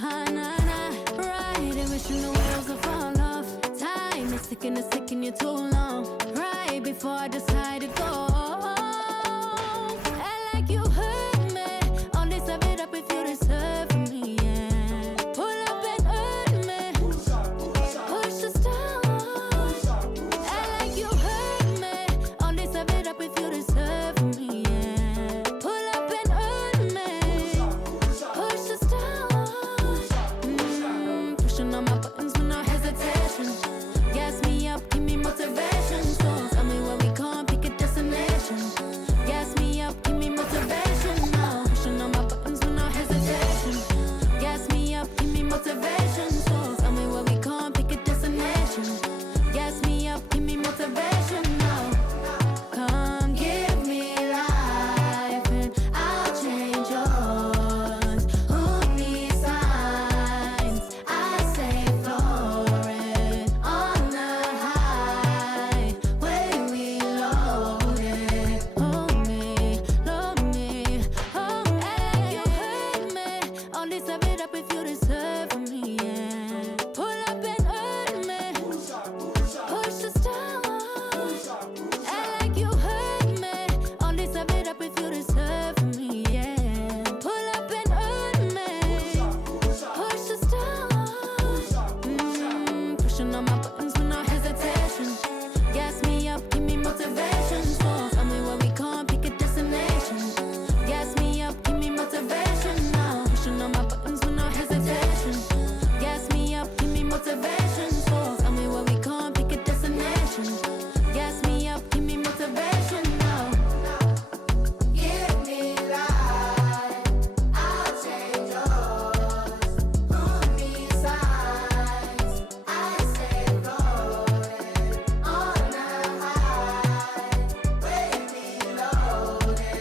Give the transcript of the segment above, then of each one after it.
Right, wishing the wheels will fall off. Time is ticking you too long. Right before I decide to go. Act like you hurt me. Only serve it up if you deserve from me, yeah. Pull up and hurt me. Push the stars. Act like you hurt me. Only serve it up if you deserve from me, yeah. Pull up and hurt me. Push the stars. Pushing on my buttons with no hesitation. Gas me up, give me motivation. So tell me where we going, pick a destination. Gas me up, give me motivation now. Pushing on my buttons with no hesitation. Gas me up, give me motivation. So tell me where we going, pick a destination. Gas me up, give me motivation now. Come give me life and I'll change yours. Who needs signs? I say floating on the highway we loaded. Hold me, love me, hold me. You hurt me. Only serve it up if you deserve from me, yeah. Pull up and hurt me. Push the stars. Act like you hurt me. Only serve it up if you deserve from me, yeah. Pull up and hurt me. Push the stars. Pushing on my buttons with no hesitation. Gas me up, give me motivation. So tell me where we going, pick a destination. Gas me up, give me motivation now. Pushing on my buttons with no hesitation. Gas me up, give me motivation. So tell me where we going, pick a destination. Gas me up, give me motivation now. Give me life, I'll change yours. Who needs signs? I say floating on the highway we loaded.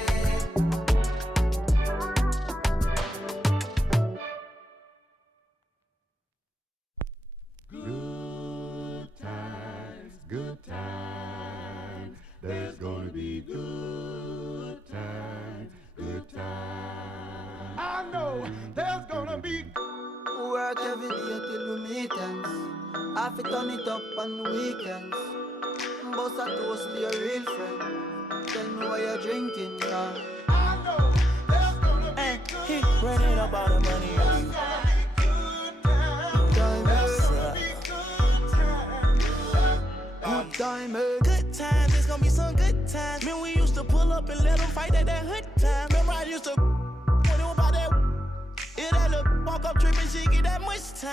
Good times, there's gonna be good times, good times. I know there's gonna be Work every day till we meet ends. Have to turn it up on the weekends. Boss a toast to your real friend. Tell me what you're drinking, yeah. I know there's gonna be He running up all the money on you. Good time, eh? Good times, it's gonna be some good times. Man, we used to pull up and let them fight at that hood time. Remember I used to when it was about that. If that little walk up tripping, she get that much time.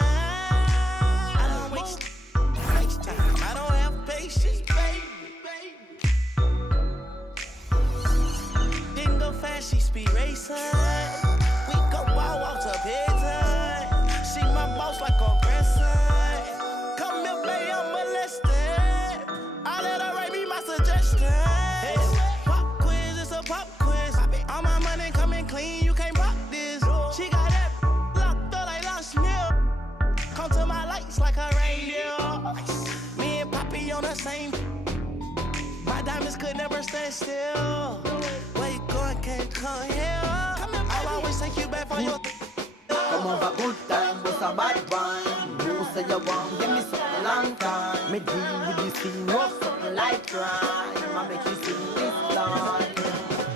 I don't waste time. I don't have patience, baby. Didn't go fast, she speed racing. We go ball walks up bedtime. See my boss like a grandson. Come here, baby, I'm molested. I let her write me my suggestions. Pop quiz, it's a pop quiz. All my money coming clean, you can't rock this. She got that locked up like lost milk. Come to my lights like a reindeer. Me and Poppy on the same. My diamonds could never stand still. Where you going, can't come here. I'll always take you back for your. Come over, good time, what's a bad wine? You say you want, give me something long time. Me deal with this thing, no something like crime. I make you sing this line.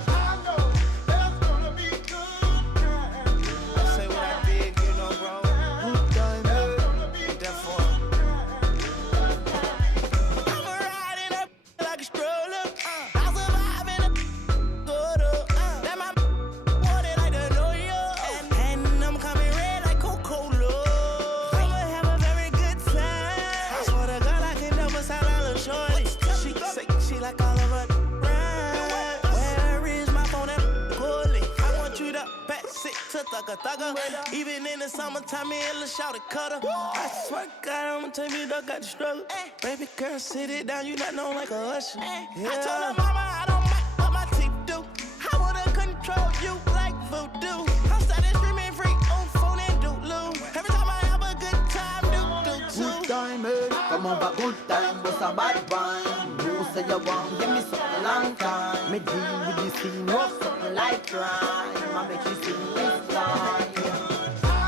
I know there's gonna be good times. Say what I did, you know, bro. Good time, eh? Therefore, I'm riding up like a stroller. I survive in a good up. That my wanted like the New York. And I'm coming red like Coca-Cola. I'ma have a very good time. I swear to God, I can never sound like a little shorty. She say she like all of her rhymes. Where is my phone at Cooley? I want you to pass it to thugger. Even in the summertime, me and Lil' Shawty cutter. I swear to God, I'ma tell you, dog got the struggle. Baby girl, sit it down, you not known like a usher. I told her mama I don't mind what my teeth do. I wanna control you like voodoo. I'm started screaming free on phone and doodloo. Every time I have a good time, do Good time, eh? Come over, good time, what's a bad wine? You say you want, give me something long time. Me deal with this thing, no something like crime. I make you sing this line. I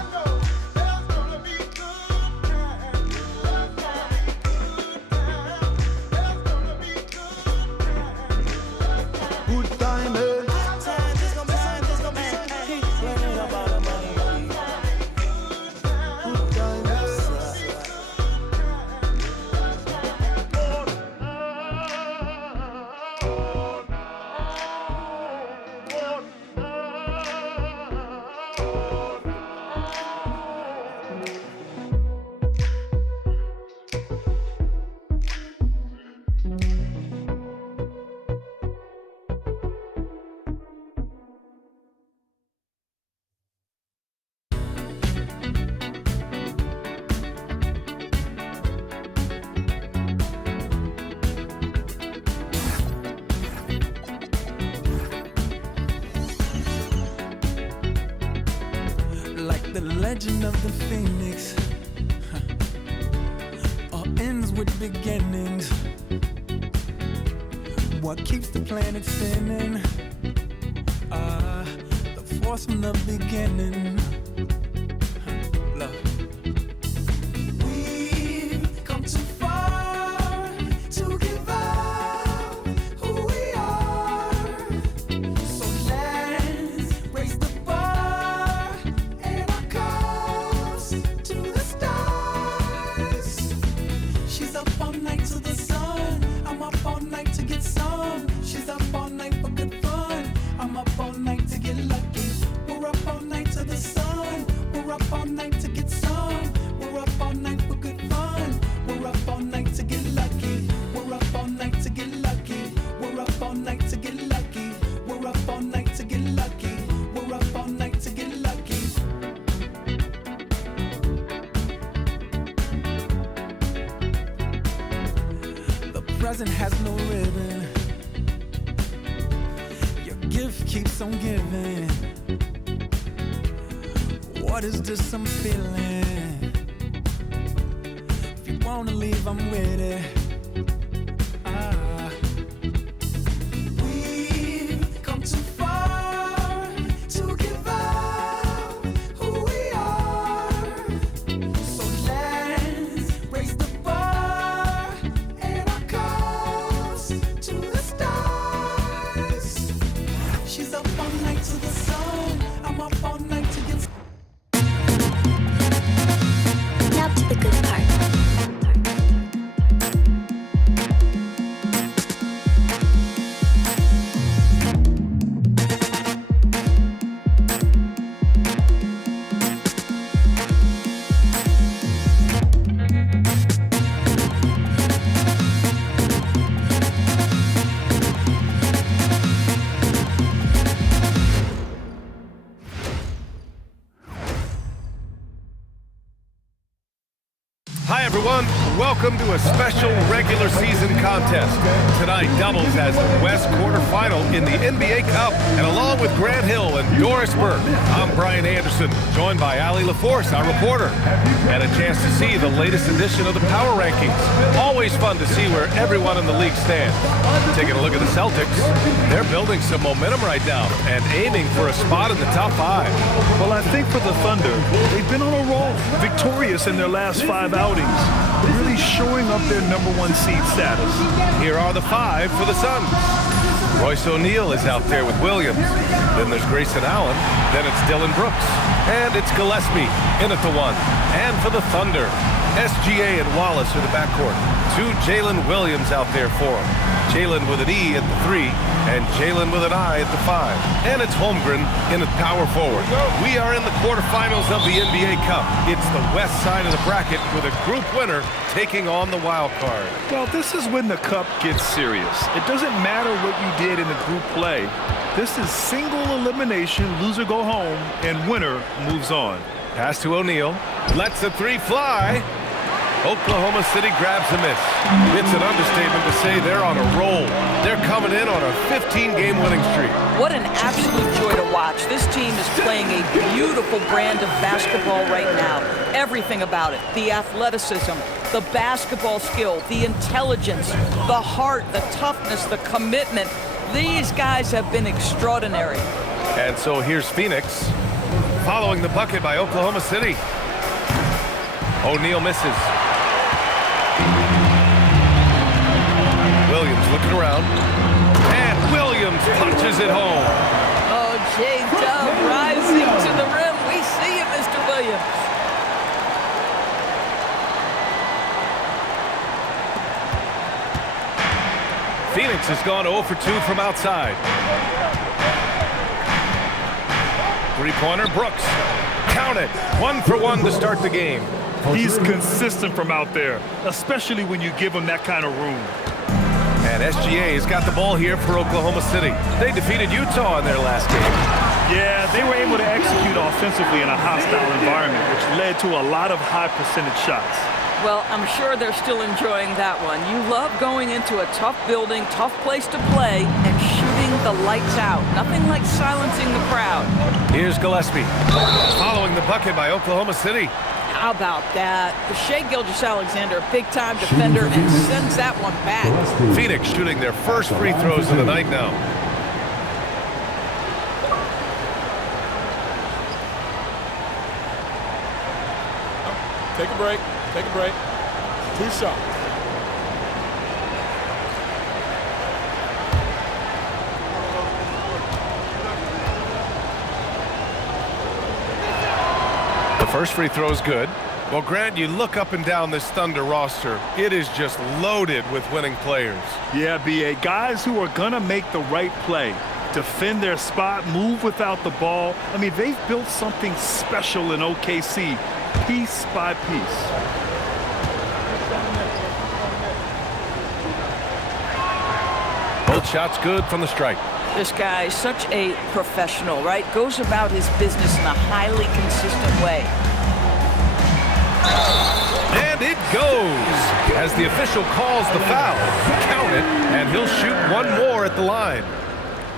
legend of the Phoenix all ends with beginnings. What keeps the planet spinning? The force from the beginning. Love. We've come too far to give up who we are. So let's raise the bar and our cups to the stars. She's up all night to the sun. I'm up all night to get some. She's up all night for good fun. I'm up all night to get lucky. We're up all night to the sun. We're up all night to get some. We're up all night for good fun. We're up all night to get lucky. We're up all night to get lucky. We're up all night to get lucky. We're up all night to get lucky. We're up all night to get lucky. The present has no ribbon. Your gift keeps on giving. What is this I'm feeling? If you wanna leave, I'm with it. We've come too far to give up who we are. So let's raise the bar and our cups to the stars. She's up all night to the sun. I'm up all night to get. Now to the good part. Hi everyone, welcome to a special regular season contest. Tonight doubles as the West quarterfinal in the NBA Cup, and along with Grant Hill and Doris Burke, I'm Brian Anderson, joined by Allie LaForce, our reporter, and a chance to see the latest edition of the Power Rankings. Always fun to see where everyone in the league stands. Taking a look at the Celtics, they're building some momentum right now and aiming for a spot in the top 5. Well, I think for the Thunder, they've been on a roll, victorious in their last 5 outings, really showing up their #1 seed status. Here are the 5 for the Suns. Royce O'Neal is out there with Williams. Then there's Grayson Allen. Then it's Dillion Brooks. And it's Gillespie in at the 1. And for the Thunder, SGA and Wallace are the backcourt. 2 Jalen Williams out there for him. Jalen with an E at the 3, and Jalen with an I at the 5. And it's Holmgren in at power forward. We are in the quarterfinals of the NBA Cup. It's the west side of the bracket with a group winner taking on the wild card. Well, this is when the Cup gets serious. It doesn't matter what you did in the group play. This is single elimination, loser go home, and winner moves on. Pass to O'Neal. Lets the 3 fly. Oklahoma City grabs a miss. It's an understatement to say they're on a roll. They're coming in on a 15-game winning streak. What an absolute joy to watch. This team is playing a beautiful brand of basketball right now. Everything about it. The athleticism, the basketball skill, the intelligence, the heart, the toughness, the commitment. These guys have been extraordinary. And so here's Phoenix following the bucket by Oklahoma City. O'Neal misses. Williams looking around. And Williams punches it home. Oh, J-Dub rising to the rim. We see you, Mr. Williams. Phoenix has gone 0 for 2 from outside. Three-pointer, Brooks. Count it. 1 for 1 to start the game. He's consistent from out there, especially when you give him that kind of room. And SGA has got the ball here for Oklahoma City. They defeated Utah in their last game. Yeah, they were able to execute offensively in a hostile environment, which led to a lot of high percentage shots. Well, I'm sure they're still enjoying that one. You love going into a tough building, tough place to play, and shooting the lights out. Nothing like silencing the crowd. Here's Gillespie. Following the bucket by Oklahoma City. How about that? Shai Gilgeous-Alexander, a big-time defender, and sends that one back. Phoenix shooting their first free throws of the night now. Take a break. Take a break. 2 shots. The first free throw is good. Well, Grant, you look up and down this Thunder roster. It is just loaded with winning players. Yeah, B.A. Guys who are going to make the right play. Defend their spot, move without the ball. I mean, they've built something special in OKC, piece by piece. Both shots good from the strike. This guy is such a professional, right? Goes about his business in a highly consistent way. And it goes as the official calls the foul. Count it, and he'll shoot one more at the line.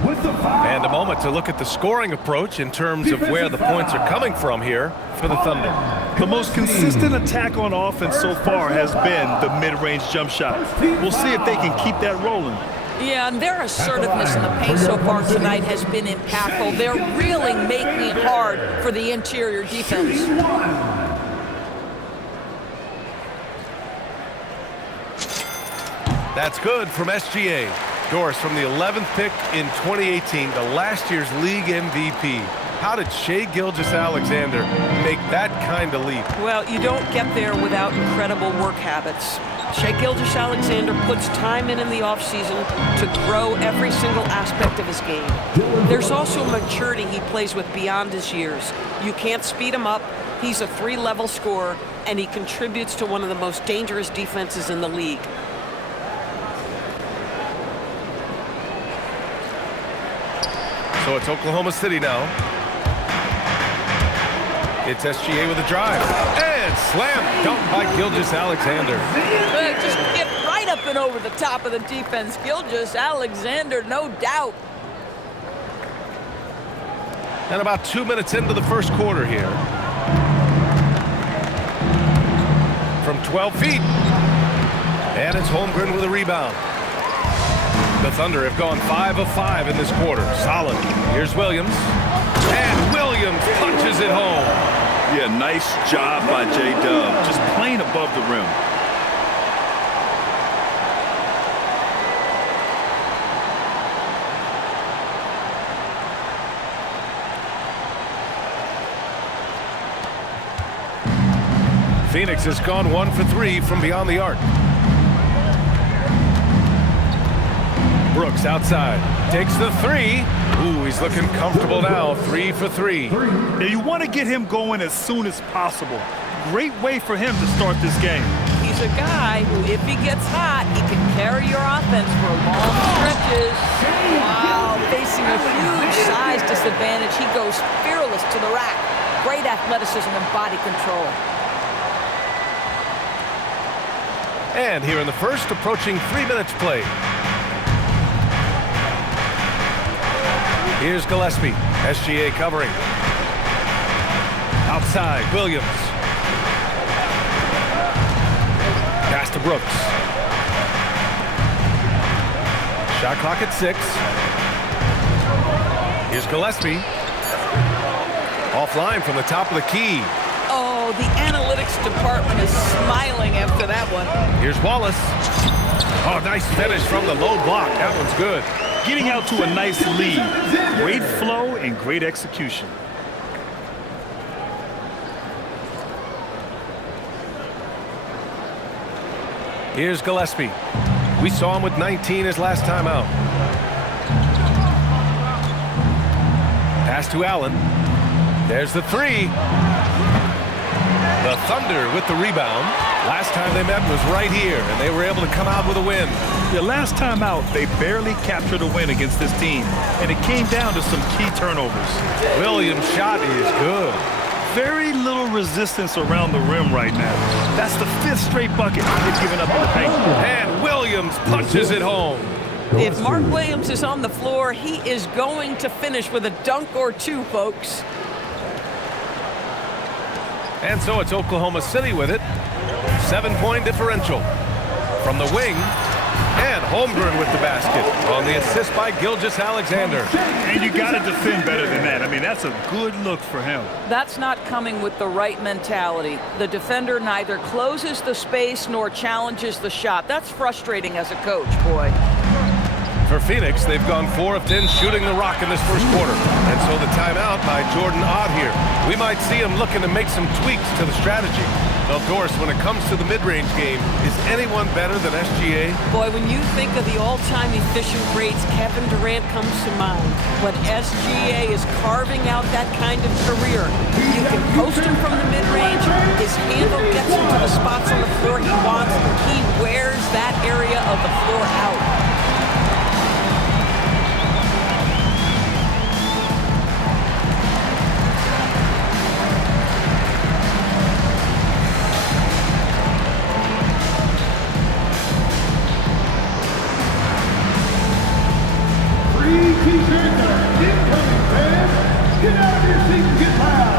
And a moment to look at the scoring approach in terms of where the points are coming from here for the Thunder. The most consistent attack on offense so far has been the mid-range jump shot. We'll see if they can keep that rolling. Yeah, and their assertiveness in the paint so far tonight has been impactful. They're really making it hard for the interior defense. That's good from SGA. Doris, from the 11th pick in 2018 to last year's league MVP. How did Shai Gilgeous-Alexander make that kind of leap? Well, you don't get there without incredible work habits. Shai Gilgeous-Alexander puts time in the offseason to grow every single aspect of his game. There's also maturity he plays with beyond his years. You can't speed him up. He's a 3-level scorer, and he contributes to one of the most dangerous defenses in the league. So it's Oklahoma City now. It's SGA with a drive. And slam dunk by Gilgeous-Alexander. Just get right up and over the top of the defense. Gilgeous-Alexander, no doubt. And about 2 minutes into the first quarter here. From 12 feet. And it's Holmgren with a rebound. The Thunder have gone 5 of 5 in this quarter. Solid. Here's Williams. And Williams punches it home. Yeah, nice job by J-Dub. Just playing above the rim. Phoenix has gone 1 for 3 from beyond the arc. Brooks outside, takes the 3. Ooh, he's looking comfortable now, 3 for 3. Now you want to get him going as soon as possible. Great way for him to start this game. He's a guy who, if he gets hot, he can carry your offense for long stretches. Wow, facing a huge size disadvantage, he goes fearless to the rack. Great athleticism and body control. And here in the first, approaching 3 minutes played. Here's Gillespie. SGA covering. Outside, Williams. Pass to Brooks. Shot clock at 6. Here's Gillespie. Offline from the top of the key. Oh, the analytics department is smiling after that one. Here's Wallace. Oh, nice finish from the low block. That one's good. Getting out to a nice lead. Great flow and great execution. Here's Gillespie. We saw him with 19 his last time out. Pass to Allen. There's the 3. The Thunder with the rebound. Last time they met was right here, and they were able to come out with a win. The last time out, they barely captured a win against this team, and it came down to some key turnovers. Williams' shot is good. Very little resistance around the rim right now. That's the 5th straight bucket they've given up in the paint. And Williams punches it home. If Mark Williams is on the floor, he is going to finish with a dunk or two, folks. And so it's Oklahoma City with it. 7-point differential. From the wing, and Holmgren with the basket on the assist by Gilgeous-Alexander. And you got to defend better than that. I mean, that's a good look for him. That's not coming with the right mentality. The defender neither closes the space nor challenges the shot. That's frustrating as a coach, boy. For Phoenix, they've gone 4 of 10 shooting the rock in this first quarter. And so the timeout by Jordan Ott here. We might see him looking to make some tweaks to the strategy. Of course, when it comes to the mid-range game, is anyone better than SGA? Boy, when you think of the all-time efficient greats, Kevin Durant comes to mind. When SGA is carving out that kind of career, you can post him from the mid-range. His handle gets him to the spots on the floor he wants. He wears that area of the floor out. T-shirts are incoming, fans. Get out of your seats and get loud.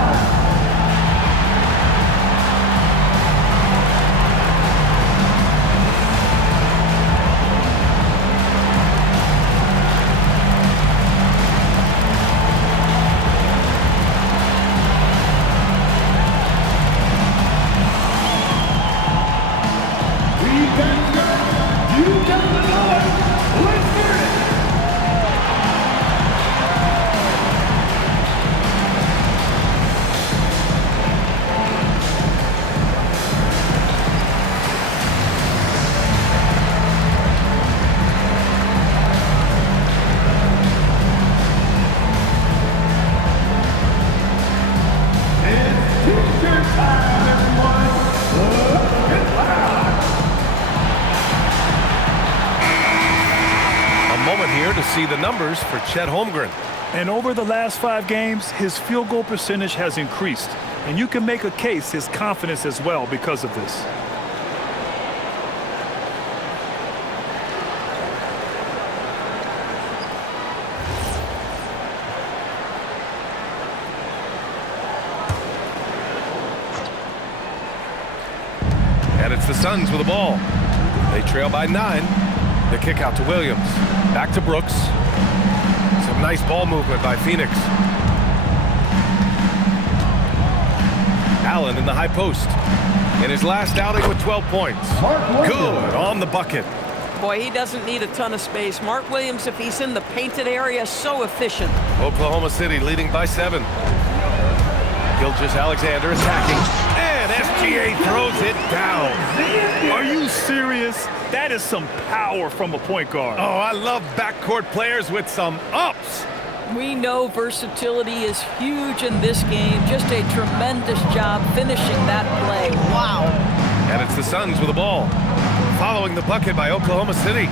We've got the you got the noise. Let's hear it. To see the numbers for Chet Holmgren. And over the last 5 games, his field goal percentage has increased. And you can make a case his confidence as well because of this. And it's the Suns with the ball. They trail by 9. The kick out to Williams. Back to Brooks. Some nice ball movement by Phoenix. Allen in the high post. In his last outing with 12 points. Good on the bucket. Boy, he doesn't need a ton of space. Mark Williams, if he's in the painted area, so efficient. Oklahoma City leading by 7. Gilgeous-Alexander attacking. And SGA throws it down. Are you serious? That is some power from a point guard. Oh, I love backcourt players with some ups. We know versatility is huge in this game. Just a tremendous job finishing that play. Wow. And it's the Suns with the ball. Following the bucket by Oklahoma City.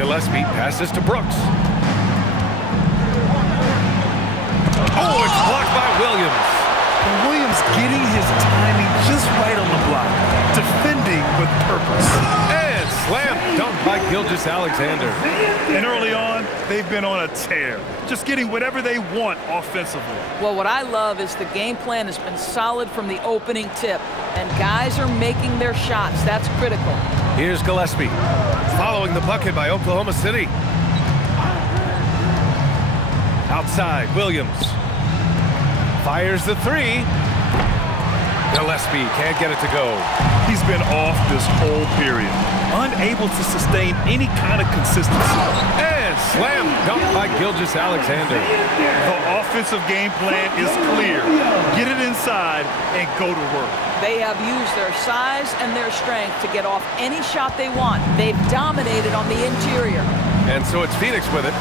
Gillespie passes to Brooks. Oh, it's blocked by Williams. And Williams getting his timing just right on the block. Defending with purpose. And slam dunk by Gilgeous-Alexander. And early on, they've been on a tear. Just getting whatever they want offensively. Well, what I love is the game plan has been solid from the opening tip. And guys are making their shots. That's critical. Here's Gillespie. Following the bucket by Oklahoma City. Outside, Williams. Fires the 3. Gillespie can't get it to go. He's been off this whole period. Unable to sustain any kind of consistency. And slam dunk by Gilgeous-Alexander. The offensive game plan is clear. Get it inside and go to work. They have used their size and their strength to get off any shot they want. They've dominated on the interior. And so it's Phoenix with it.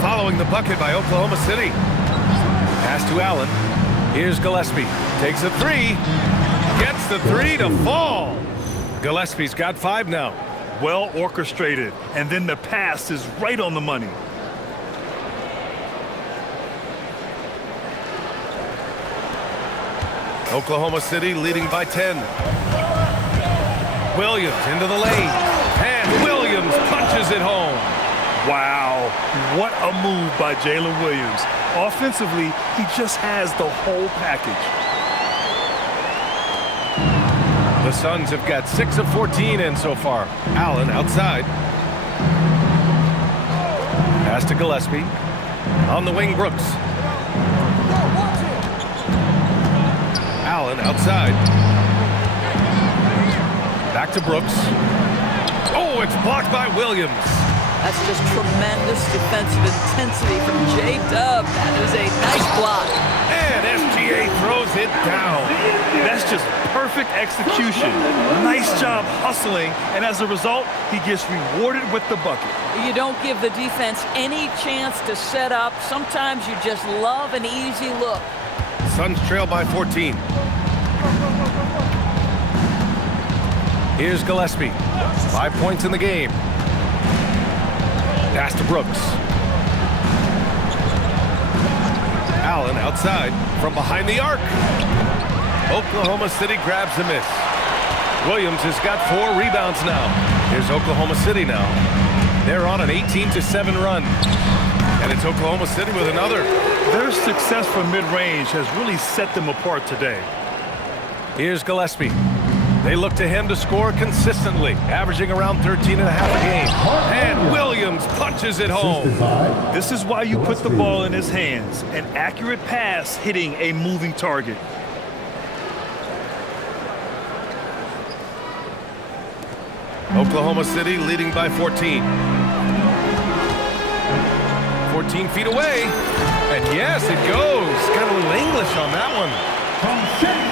Following the bucket by Oklahoma City. Pass to Allen. Here's Gillespie. Takes a 3. Gets the 3 to fall. Gillespie's got 5 now. Well orchestrated. And then the pass is right on the money. Oklahoma City leading by 10. Williams into the lane. And punches it home. Wow, what a move by Jalen Williams. Offensively, he just has the whole package. The Suns have got 6 of 14 in so far. Allen outside. Pass to Gillespie. On the wing, Brooks. Allen outside. Back to Brooks. Oh, it's blocked by Williams. That's just tremendous defensive intensity from J-Dub. That is a nice block. And SGA throws it down. That's just perfect execution. Nice job hustling, and as a result, he gets rewarded with the bucket. You don't give the defense any chance to set up. Sometimes you just love an easy look. Suns trail by 14. Here's Gillespie. 5 points in the game. Pass to Brooks. Allen outside from behind the arc. Oklahoma City grabs a miss. Williams has got 4 rebounds now. Here's Oklahoma City now. They're on an 18-7 run. And it's Oklahoma City with another. Their success from mid-range has really set them apart today. Here's Gillespie. They look to him to score consistently, averaging around 13.5 a game. And Williams punches it home. This is why you put the ball in his hands. An accurate pass hitting a moving target. Oklahoma City leading by 14. 14 feet away. And yes, it goes. Got a little English on that one.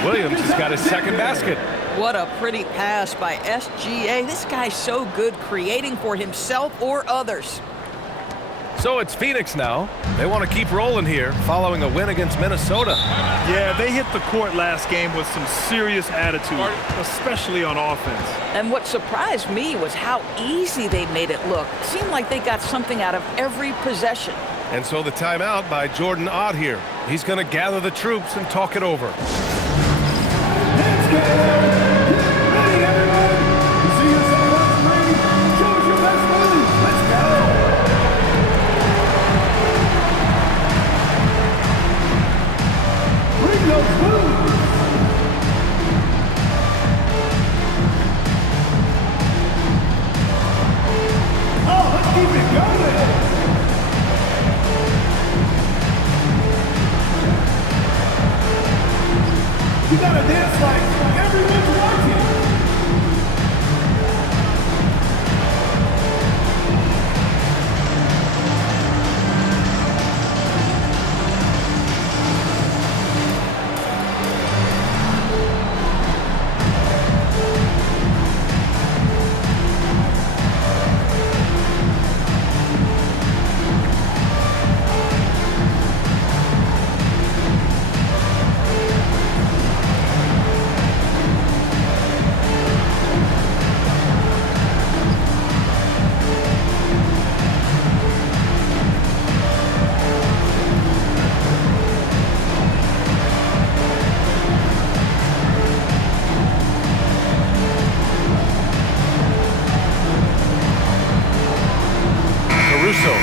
Williams has got his second basket. What a pretty pass by SGA. This guy's so good creating for himself or others. So it's Phoenix now. They want to keep rolling here following a win against Minnesota. Yeah, they hit the court last game with some serious attitude, especially on offense. And what surprised me was how easy they made it look. It seemed like they got something out of every possession. And so the timeout by Jordan Ott here. He's going to gather the troops and talk it over. Let's go! Ready, everyone? You see yourself on the screen? Show us your best moves. Let's go! Bring those moves! Oh, let's keep it going! You gotta dance like everyone's watching.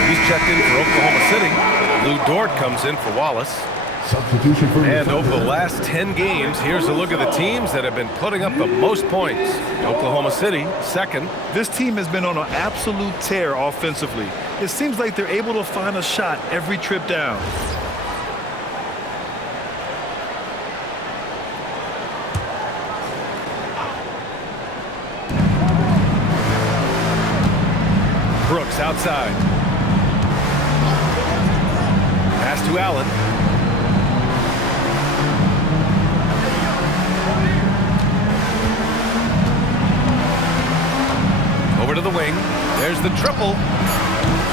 He's checked in for Oklahoma City. Lou Dort comes in for Wallace. Substitution for and over the last 10 games, here's a look at the teams that have been putting up the most points. Oklahoma City, second. This team has been on an absolute tear offensively. It seems like they're able to find a shot every trip down. Brooks outside. Pass to Allen. Over to the wing. There's the triple.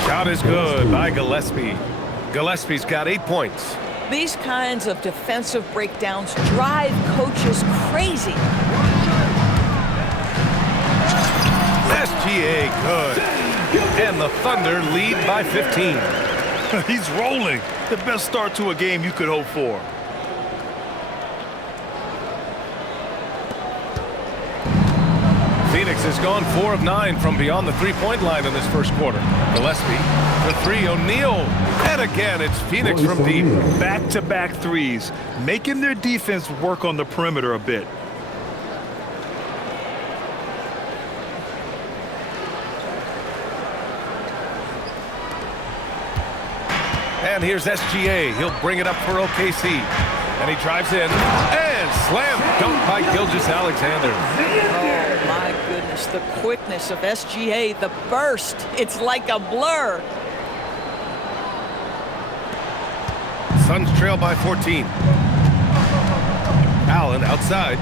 Shot is good by Gillespie. Gillespie's got 8 points. These kinds of defensive breakdowns drive coaches crazy. SGA good. And the Thunder lead by 15. He's rolling. The best start to a game you could hope for. Phoenix has gone 4 of 9 from beyond the three-point line in this first quarter. Gillespie, the three, O'Neal, and again, it's Phoenix from deep. Back-to-back threes, making their defense work on the perimeter a bit. And here's SGA. He'll bring it up for OKC. And he drives in and slam dunk by Gilgeous-Alexander. Oh, my goodness. The quickness of SGA, the burst. It's like a blur. Suns trail by 14. Allen outside.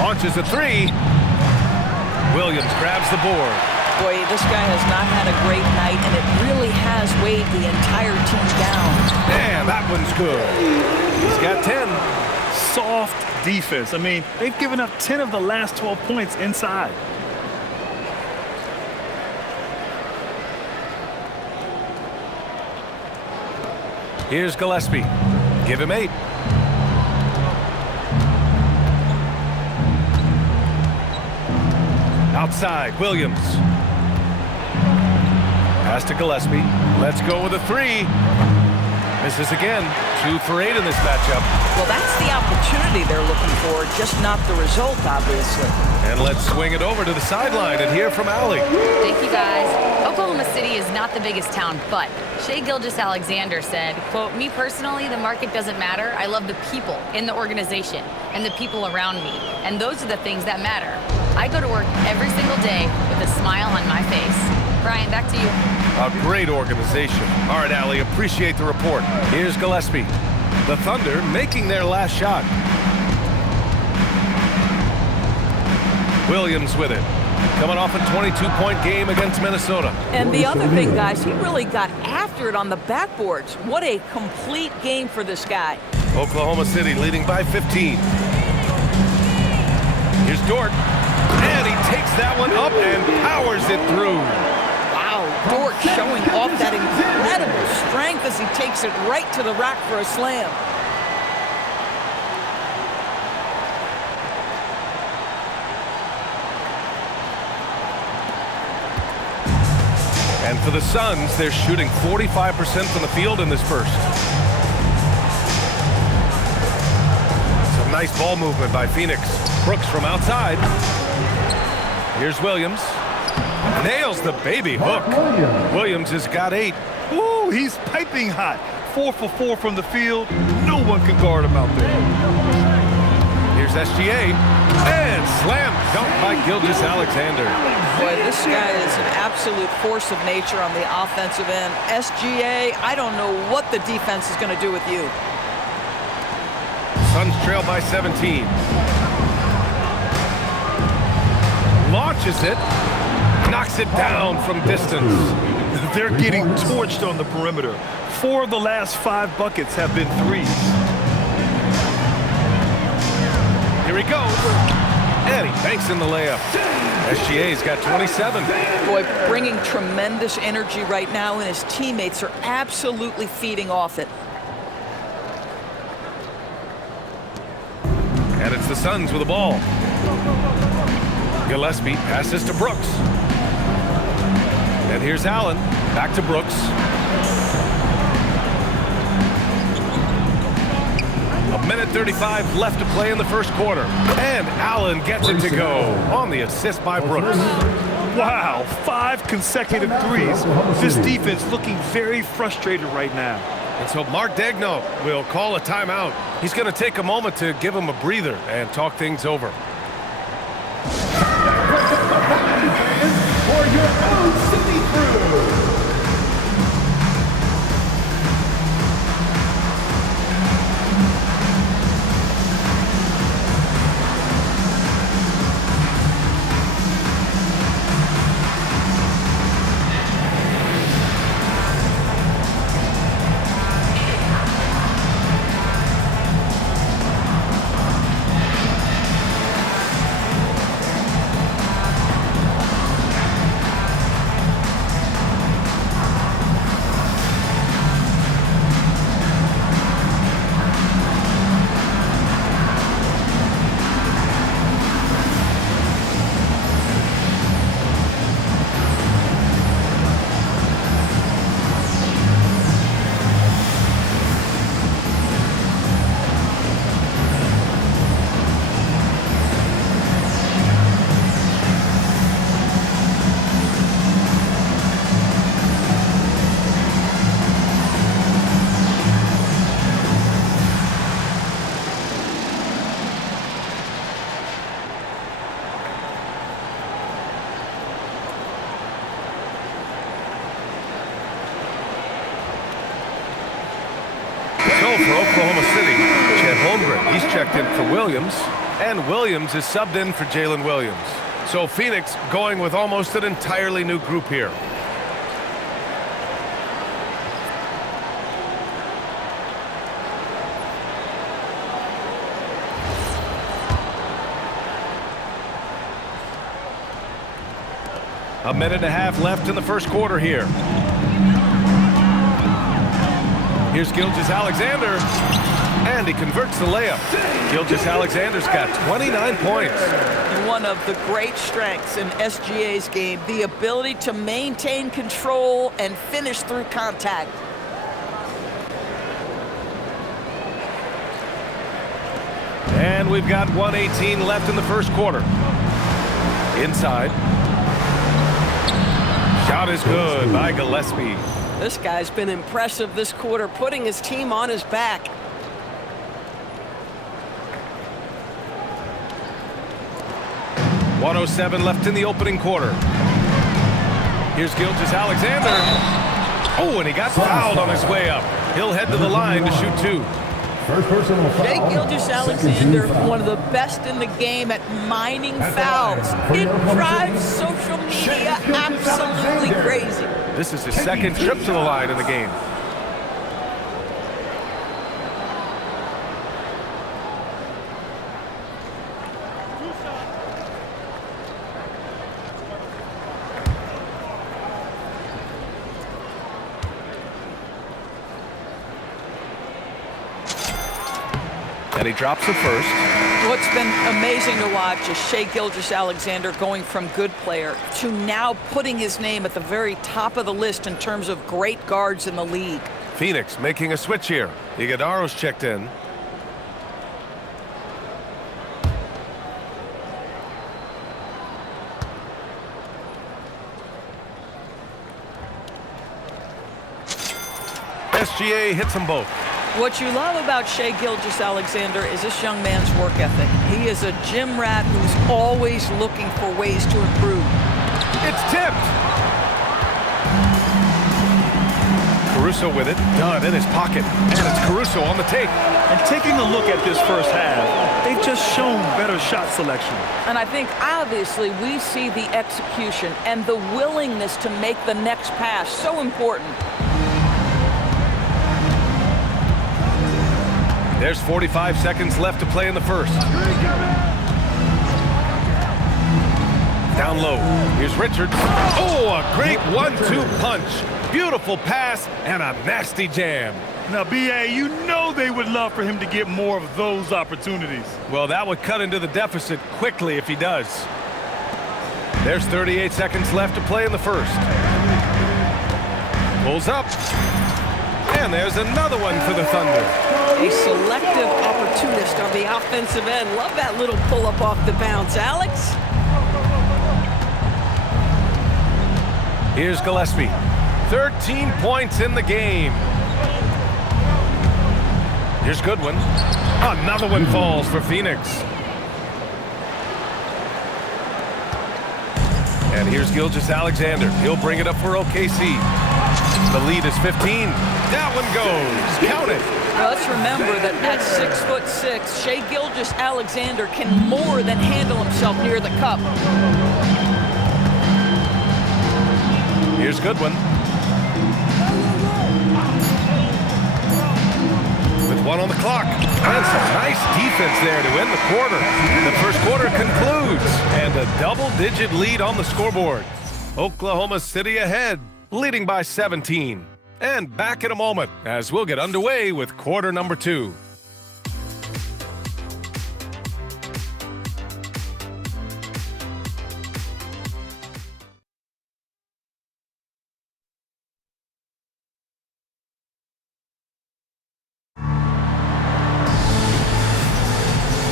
Launches a three. Williams grabs the board. Boy, this guy has not had a great night, and it really has weighed the entire team down. And that one's good. He's got 10. Soft defense. I mean, they've given up 10 of the last 12 points inside. Here's Gillespie. Give him 8. Outside, Williams. Pass to Gillespie. Let's go with a three. Misses again. 2 for 8 in this matchup. Well, that's the opportunity they're looking for, just not the result, obviously. And let's swing it over to the sideline and hear from Allie. Thank you, guys. Oklahoma City is not the biggest town, but Shai Gilgeous-Alexander said, quote, "Me personally, the market doesn't matter. I love the people in the organization and the people around me. And those are the things that matter. I go to work every single day with a smile on my face." Brian, back to you. A great organization. All right, Allie, appreciate the report. Here's Gillespie. The Thunder making their last shot. Williams with it. Coming off a 22-point game against Minnesota. And the other thing, guys, he really got after it on the backboards. What a complete game for this guy. Oklahoma City leading by 15. Here's Dort. And he takes that one up and powers it through. Wow, Dort showing off that incredible strength as he takes it right to the rack for a slam. And for the Suns, they're shooting 45% from the field in this first. Some nice ball movement by Phoenix. Brooks from outside. Here's Williams. Nails the baby hook. Williams has got 8. Ooh, he's piping hot. 4 for 4 from the field. No one can guard him out there. Here's SGA. And slam dunk by Gilgeous-Alexander. Boy, this guy is an absolute force of nature on the offensive end. SGA, I don't know what the defense is going to do with you. Suns trail by 17. Launches it. Knocks it down from distance. They're getting torched on the perimeter. 4 of the last 5 buckets have been threes. Here he goes. And he banks in the layup. SGA's got 27. Boy, bringing tremendous energy right now, and his teammates are absolutely feeding off it. And it's the Suns with the ball. Gillespie passes to Brooks. And here's Allen. Back to Brooks. A minute 35 left to play in the first quarter. And Allen gets it to go on the assist by Brooks. Wow, 5 consecutive threes. This defense looking very frustrated right now. And so Mark Daigneault will call a timeout. He's going to take a moment to give him a breather and talk things over. For your own city crew. So for Oklahoma City, Chet Holmgren, he's checked in for Williams, and Williams is subbed in for Jalen Williams. So Phoenix going with almost an entirely new group here. A minute and a half left in the first quarter here. Here's Gilgeous-Alexander, and he converts the layup. Gilgeous-Alexander's got 29 points. One of the great strengths in SGA's game, the ability to maintain control and finish through contact. And we've got 1:18 left in the first quarter. Inside. Shot is good by Gillespie. This guy's been impressive this quarter, putting his team on his back. .107 left in the opening quarter. Here's Gilgeous-Alexander. Oh, and he got fouled on his way up. He'll head to the line to shoot two. Shai Gilgeous-Alexander, one of the best in the game at mining fouls. It drives social media absolutely crazy. This is his second trip to the line in the game. And he drops the first. What's been amazing to watch is Shai Gilgeous-Alexander going from good player to now putting his name at the very top of the list in terms of great guards in the league. Phoenix making a switch here. Iguodala's checked in. SGA hits them both. What you love about Shai Gilgeous-Alexander is this young man's work ethic. He is a gym rat who's always looking for ways to improve. It's tipped. Caruso with it, done in his pocket. And it's Caruso on the take. And taking a look at this first half, they've just shown better shot selection. And I think obviously we see the execution and the willingness to make the next pass so important. There's 45 seconds left to play in the first. Down low. Here's Richards. Oh, a great 1-2 punch. Beautiful pass and a nasty jam. Now, B.A., you know they would love for him to get more of those opportunities. Well, that would cut into the deficit quickly if he does. There's 38 seconds left to play in the first. Pulls up. And there's another one for the Thunder. A selective opportunist on the offensive end. Love that little pull-up off the bounce, Alex. Here's Gillespie. 13 points in the game. Here's Goodwin. Another one falls for Phoenix. And here's Gilgeous-Alexander. He'll bring it up for OKC. The lead is 15. That one goes. Count it. Now let's remember that at 6'6", Shai Gilgeous-Alexander can more than handle himself near the cup. Here's Goodwin. With one on the clock. And some nice defense there to end the quarter. The first quarter concludes. And a double-digit lead on the scoreboard. Oklahoma City ahead, leading by 17. And back in a moment as we'll get underway with quarter number 2.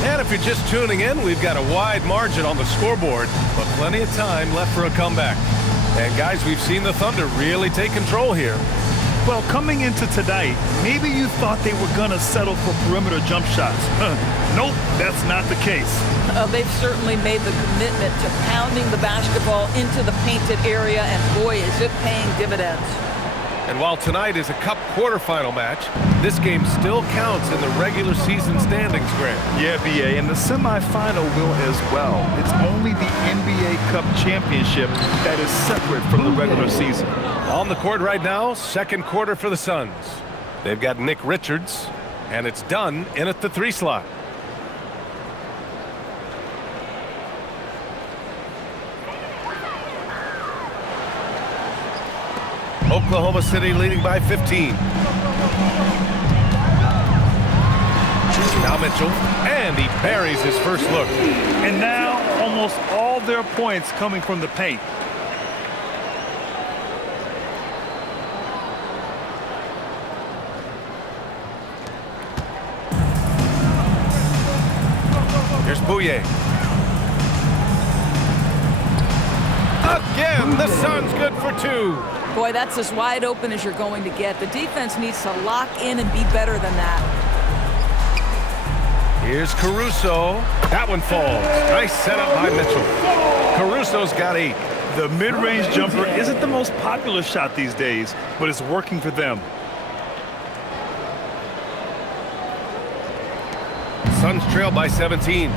And if you're just tuning in, we've got a wide margin on the scoreboard, but plenty of time left for a comeback. And guys, we've seen the Thunder really take control here. Well, coming into tonight, maybe you thought they were going to settle for perimeter jump shots. Nope, that's not the case. They've certainly made the commitment to pounding the basketball into the painted area, and boy, is it paying dividends. And while tonight is a Cup quarterfinal match, this game still counts in the regular season standings, Grant. Yeah, BA, and the semifinal will as well. It's only the NBA Cup championship that is separate from the regular season. On the court right now, second quarter for the Suns. They've got Nick Richards, and it's done in at the 3 slot. Oklahoma City leading by 15. Now Mitchell, and he buries his first look. And now almost all their points coming from the paint. Here's Bouye. Again, the Suns good for 2. Boy, that's as wide open as you're going to get. The defense needs to lock in and be better than that. Here's Caruso. That one falls. Nice setup by Mitchell. Caruso's got 8. The mid-range jumper isn't the most popular shot these days, but it's working for them. Suns trail by 17.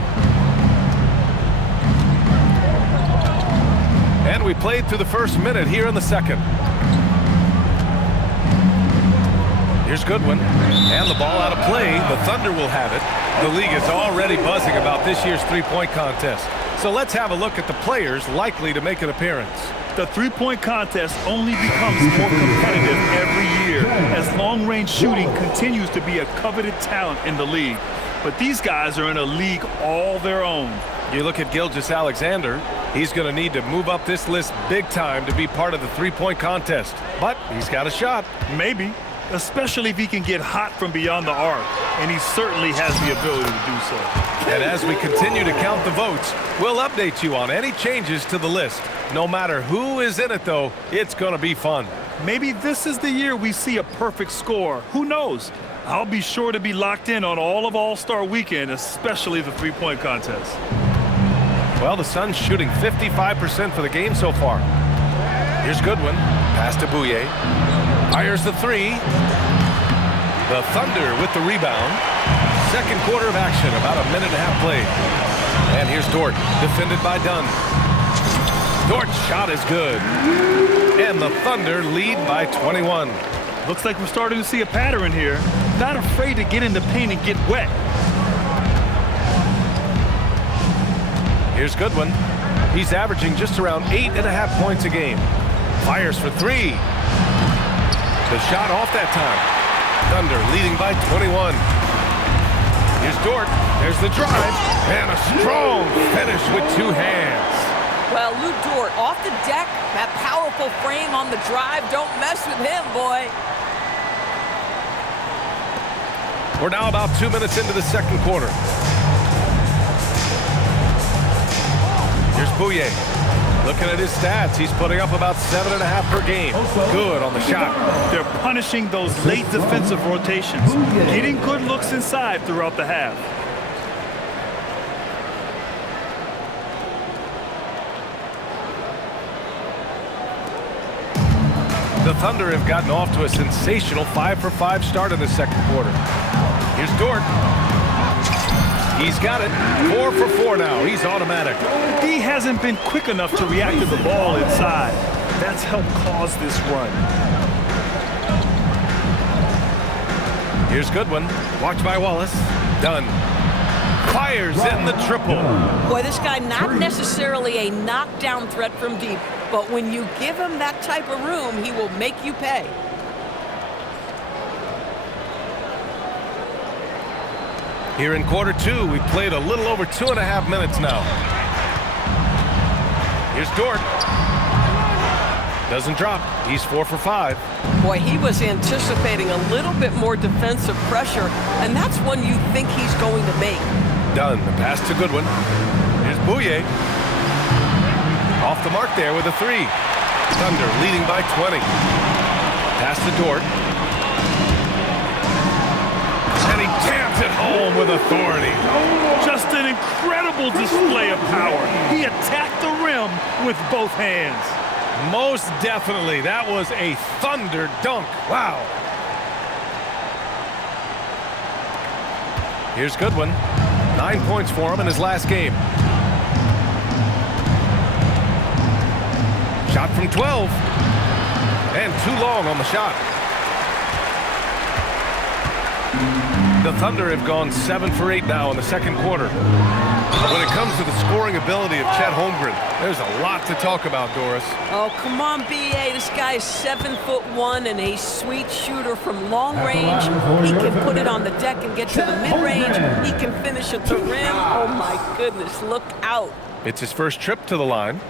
And we played through the first minute here in the second. Here's Goodwin, and the ball out of play. The Thunder will have it. The league is already buzzing about this year's three-point contest. So let's have a look at the players likely to make an appearance. The three-point contest only becomes more competitive every year as long-range shooting continues to be a coveted talent in the league. But these guys are in a league all their own. You look at Gilgeous-Alexander, he's going to need to move up this list big time to be part of the three-point contest. But he's got a shot. Maybe, especially if he can get hot from beyond the arc, and he certainly has the ability to do so. And as we continue to count the votes, we'll update you on any changes to the list. No matter who is in it, though, it's going to be fun. Maybe this is the year we see a perfect score. Who knows? I'll be sure to be locked in on all of All-Star Weekend, especially the three-point contest. Well, the Suns shooting 55% for the game so far. Here's Goodwin. Pass to Bouye. Fires the 3. The Thunder with the rebound. Second quarter of action, about a minute and a half played. And here's Dort, defended by Dunn. Dort's shot is good. And the Thunder lead by 21. Looks like we're starting to see a pattern here. Not afraid to get in the paint and get wet. Here's Goodwin. He's averaging just around 8.5 points a game. Fires for 3. The shot off that time. Thunder leading by 21. Here's Dort. There's the drive. And a strong finish with 2 hands. Well, Lou Dort off the deck. That powerful frame on the drive. Don't mess with him, boy. We're now about 2 minutes into the second quarter. Here's Bouye. Looking at his stats, he's putting up about 7.5 per game. Good on the shot. They're punishing those late defensive rotations, getting good looks inside throughout the half. The Thunder have gotten off to a sensational 5-for-5 start in the second quarter. Here's Dort. He's got it. 4 for 4 now. He's automatic. D hasn't been quick enough to react to the ball inside. That's helped cause this run. Here's Goodwin. Watch by Wallace. Dunn. Fires in the triple. Boy, this guy not necessarily a knockdown threat from deep, but when you give him that type of room, he will make you pay. Here in quarter 2, we played a little over 2.5 minutes now. Here's Dort. Doesn't drop. He's 4 for 5. Boy, he was anticipating a little bit more defensive pressure, and that's one you think he's going to make. Dunn, the pass to Goodwin. Here's Bouye. Off the mark there with a 3. Thunder leading by 20. Pass to Dort. And he jams it home with authority. Just an incredible display of power. He attacked the rim with both hands. Most definitely. That was a thunder dunk. Wow. Here's Goodwin. 9 points for him in his last game. Shot from 12. And too long on the shot. The Thunder have gone 7 for 8 now in the second quarter. When it comes to the scoring ability of Chet Holmgren, there's a lot to talk about, Doris. Oh, come on, B.A. This guy is 7'1" and a sweet shooter from long range. He can put it on the deck and get to the mid-range. He can finish at the rim. Oh, my goodness, look out. It's his first trip to the line.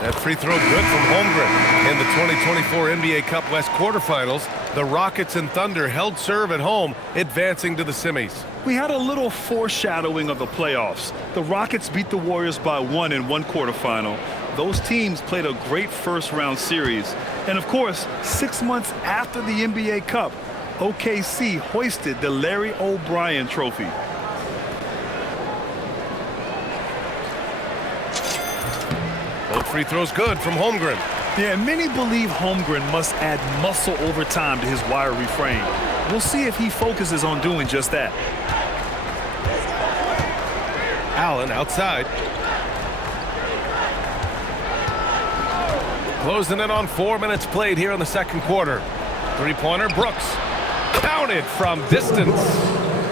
That free throw good from Holmgren. In the 2024 NBA Cup West quarterfinals, the Rockets and Thunder held serve at home, advancing to the semis. We had a little foreshadowing of the playoffs. The Rockets beat the Warriors by 1 in one quarterfinal. Those teams played a great first-round series. And, of course, 6 months after the NBA Cup, OKC hoisted the Larry O'Brien Trophy. Both free throws good from Holmgren. Yeah, many believe Holmgren must add muscle over time to his wiry frame. We'll see if he focuses on doing just that. Allen outside. Closing in on 4 minutes played here in the second quarter. Three-pointer, Brooks. Counted from distance.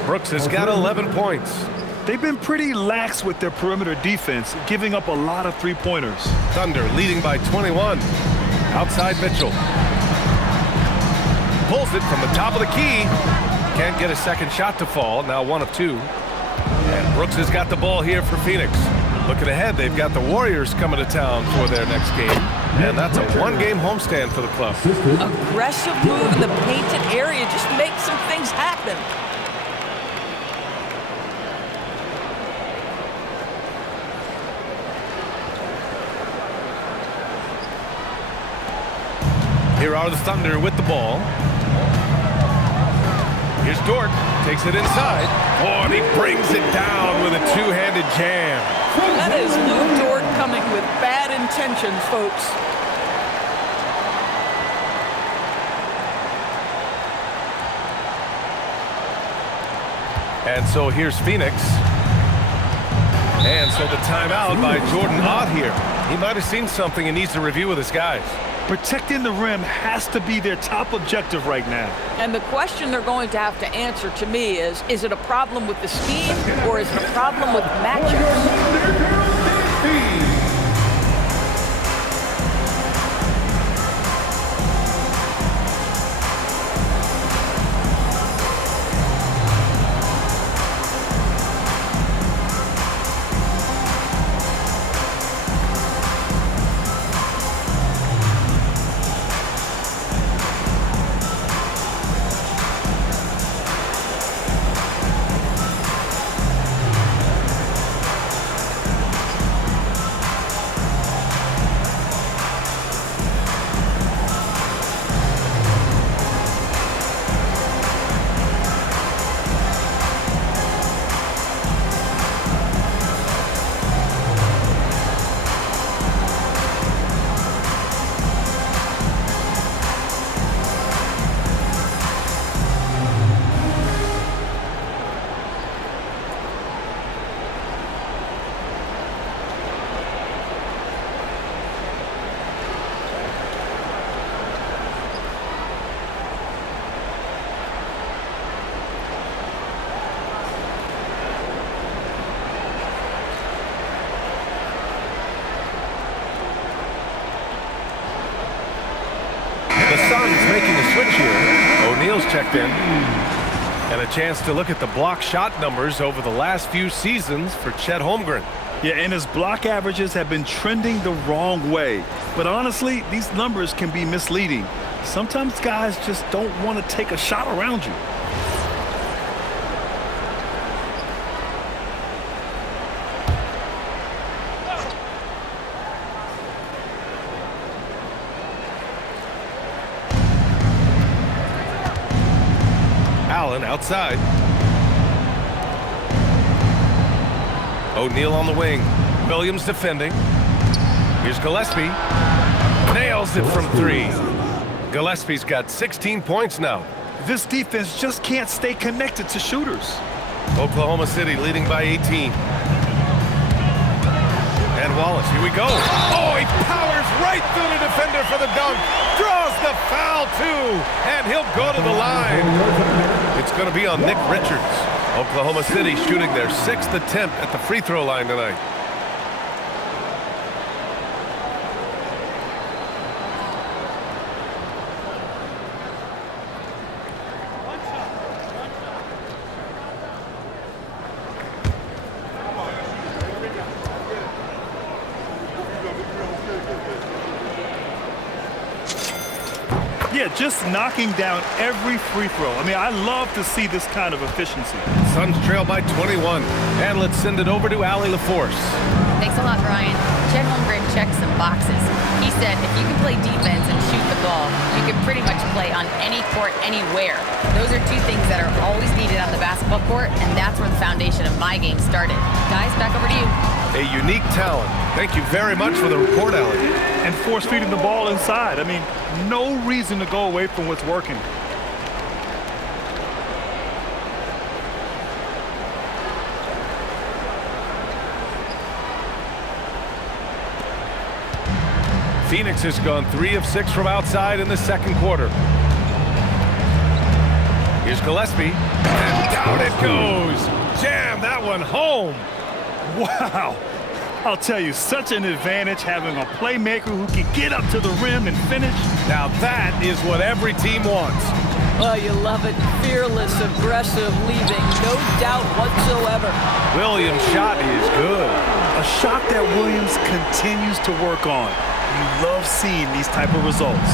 Brooks has got 11 points. They've been pretty lax with their perimeter defense, giving up a lot of three-pointers. Thunder leading by 21. Outside Mitchell. Pulls it from the top of the key. Can't get a second shot to fall. Now 1 of 2. And Brooks has got the ball here for Phoenix. Looking ahead, they've got the Warriors coming to town for their next game. And that's a one-game homestand for the club. Aggressive move in the painted area. Just make some things happen. Here are the Thunder with the ball. Here's Dort. Takes it inside. Oh, and he brings it down with a two-handed jam. That is Lou Dort coming with bad intentions, folks. And so here's Phoenix. And so the timeout by Jordan Ott here. He might have seen something and needs to review with his guys. Protecting the rim has to be their top objective right now. And the question they're going to have to answer to me is it a problem with the scheme or is it a problem with matchups? Making a switch here. O'Neal's checked in. And a chance to look at the block shot numbers over the last few seasons for Chet Holmgren. Yeah, and his block averages have been trending the wrong way. But honestly, these numbers can be misleading. Sometimes guys just don't want to take a shot around you. Allen outside. O'Neal on the wing. Williams defending. Here's Gillespie. Nails it from 3. Gillespie's got 16 points now. This defense just can't stay connected to shooters. Oklahoma City leading by 18. And Wallace, here we go. Oh, he powers right through the defender for the dunk. Draws the foul, too. And he'll go to the line. It's going to be on Nick Richards. Oklahoma City shooting their 6th attempt at the free throw line tonight. Yeah, just knocking down every free throw. I mean, I love to see this kind of efficiency. Suns trail by 21. And let's send it over to Allie LaForce. Thanks a lot, Brian. Chet Holmgren checked some boxes. He said if you can play defense and shoot the ball, you can pretty much play on any court, anywhere. Those are 2 things that are always needed on the basketball court, and that's where the foundation of my game started. Guys, back over to you. A unique talent. Thank you very much for the report, Allie. And force feeding the ball inside. I mean, no reason to go away from what's working. Phoenix has gone 3 of 6 from outside in the second quarter. Here's Gillespie, and down it goes. Jam that one home. Wow. I'll tell you, such an advantage having a playmaker who can get up to the rim and finish. Now that is what every team wants. Oh, you love it. Fearless, aggressive, leaving. No doubt whatsoever. Williams' shot is good. A shot that Williams continues to work on. You love seeing these type of results.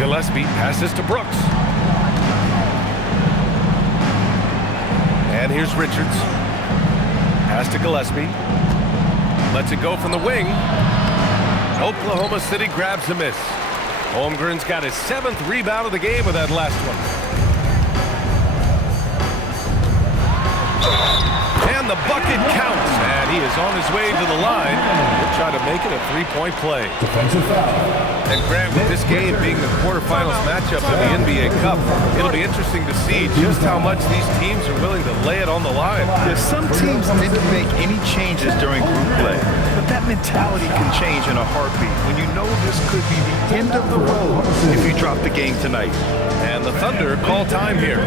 Gillespie passes to Brooks. And here's Richards. Pass to Gillespie. Lets it go from the wing. Oklahoma City grabs a miss. Holmgren's got his 7th rebound of the game with that last one. And the bucket counts. And he is on his way to the line. He'll try to make it a 3-point play. Defensive foul. And Grant, with this game being the quarterfinals matchup in the NBA Cup, it'll be interesting to see just how much these teams are willing to lay it on the line. Yeah, some teams didn't make any changes during group play, but that mentality can change in a heartbeat when you know this could be the end of the road if you drop the game tonight. And the Thunder call time here.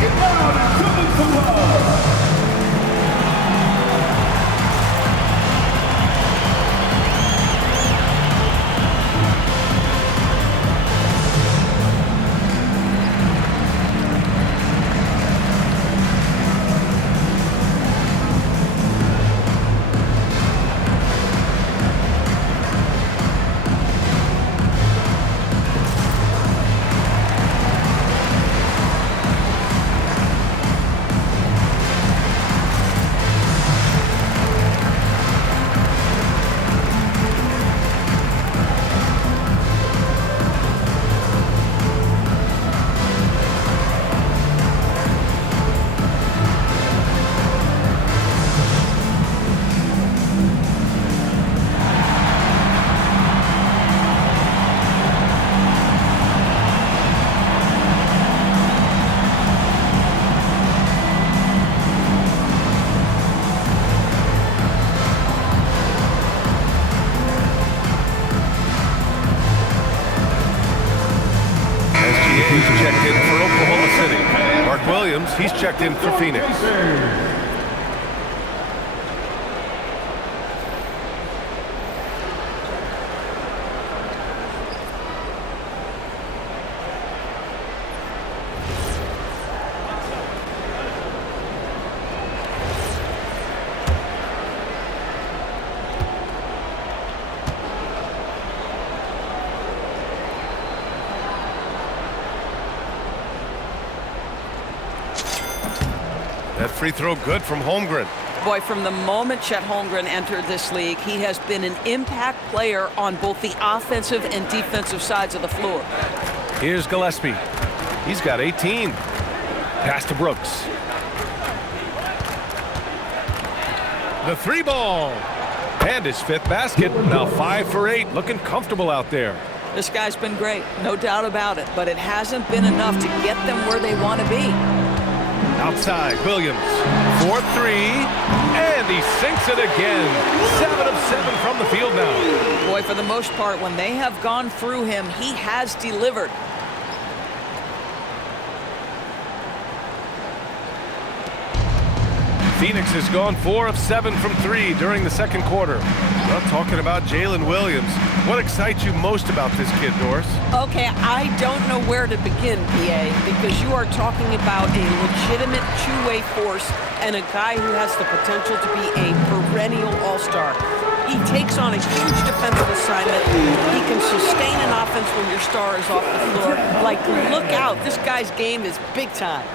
Get loud and give them some love. He's checked in for Oklahoma City. Mark Williams, he's checked in for Phoenix. That free throw good from Holmgren. Boy, from the moment Chet Holmgren entered this league, he has been an impact player on both the offensive and defensive sides of the floor. Here's Gillespie. He's got 18. Pass to Brooks. The 3 ball. And his 5th basket. Now 5 for 8. Looking comfortable out there. This guy's been great, no doubt about it, but it hasn't been enough to get them where they want to be. Outside, Williams. 4-3. And he sinks it again. 7 of 7 from the field now. Boy, for the most part, when they have gone through him, he has delivered. Phoenix has gone 4 of 7 from 3 during the second quarter. Well, talking about Jalen Williams, what excites you most about this kid, Doris? Okay, I don't know where to begin, PA, because you are talking about a legitimate two-way force and a guy who has the potential to be a perennial all-star. He takes on a huge defensive assignment. He can sustain an offense when your star is off the floor. Like, look out, this guy's game is big time.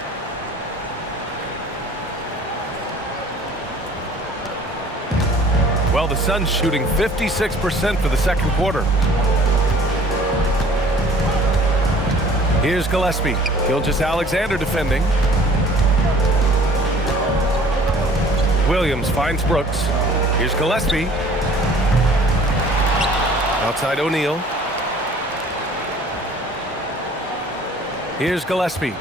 Well, the Suns shooting 56% for the second quarter. Here's Gillespie. Gilgeous-Alexander defending. Williams finds Brooks. Here's Gillespie. Outside O'Neal. Here's Gillespie.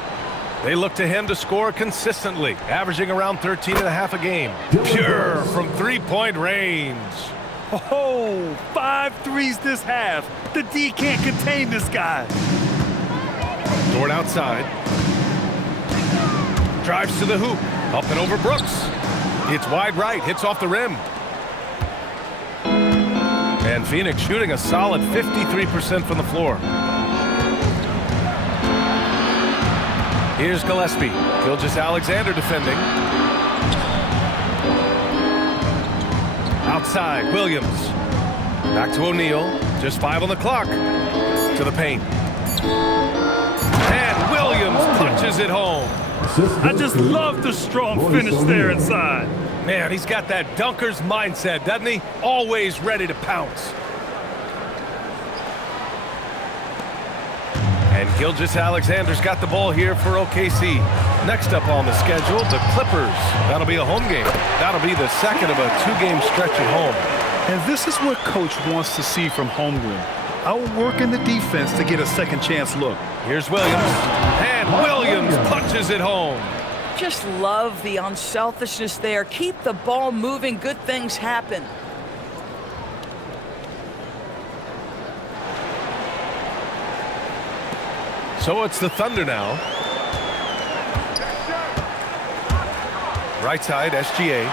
They look to him to score consistently, averaging around 13.5 a game. Pure from 3-point range. Oh, 5 threes this half. The D can't contain this guy. Dort outside. Drives to the hoop. Up and over Brooks. It's wide right. Hits off the rim. And Phoenix shooting a solid 53% from the floor. Here's Gillespie. Gilgeous-Alexander defending. Outside, Williams. Back to O'Neal. Just 5 on the clock. To the paint. And Williams punches it home. I just love the strong finish there inside. Man, he's got that dunker's mindset, doesn't he? Always ready to pounce. And Gilgeous-Alexander's got the ball here for OKC. Next up on the schedule, the Clippers. That'll be a home game. That'll be the second of a 2-game stretch at home. And this is what Coach wants to see from Holmgren. Outworking the defense to get a second chance look. Here's Williams. And Williams punches it home. Just love the unselfishness there. Keep the ball moving. Good things happen. So it's the Thunder now. Right side, SGA.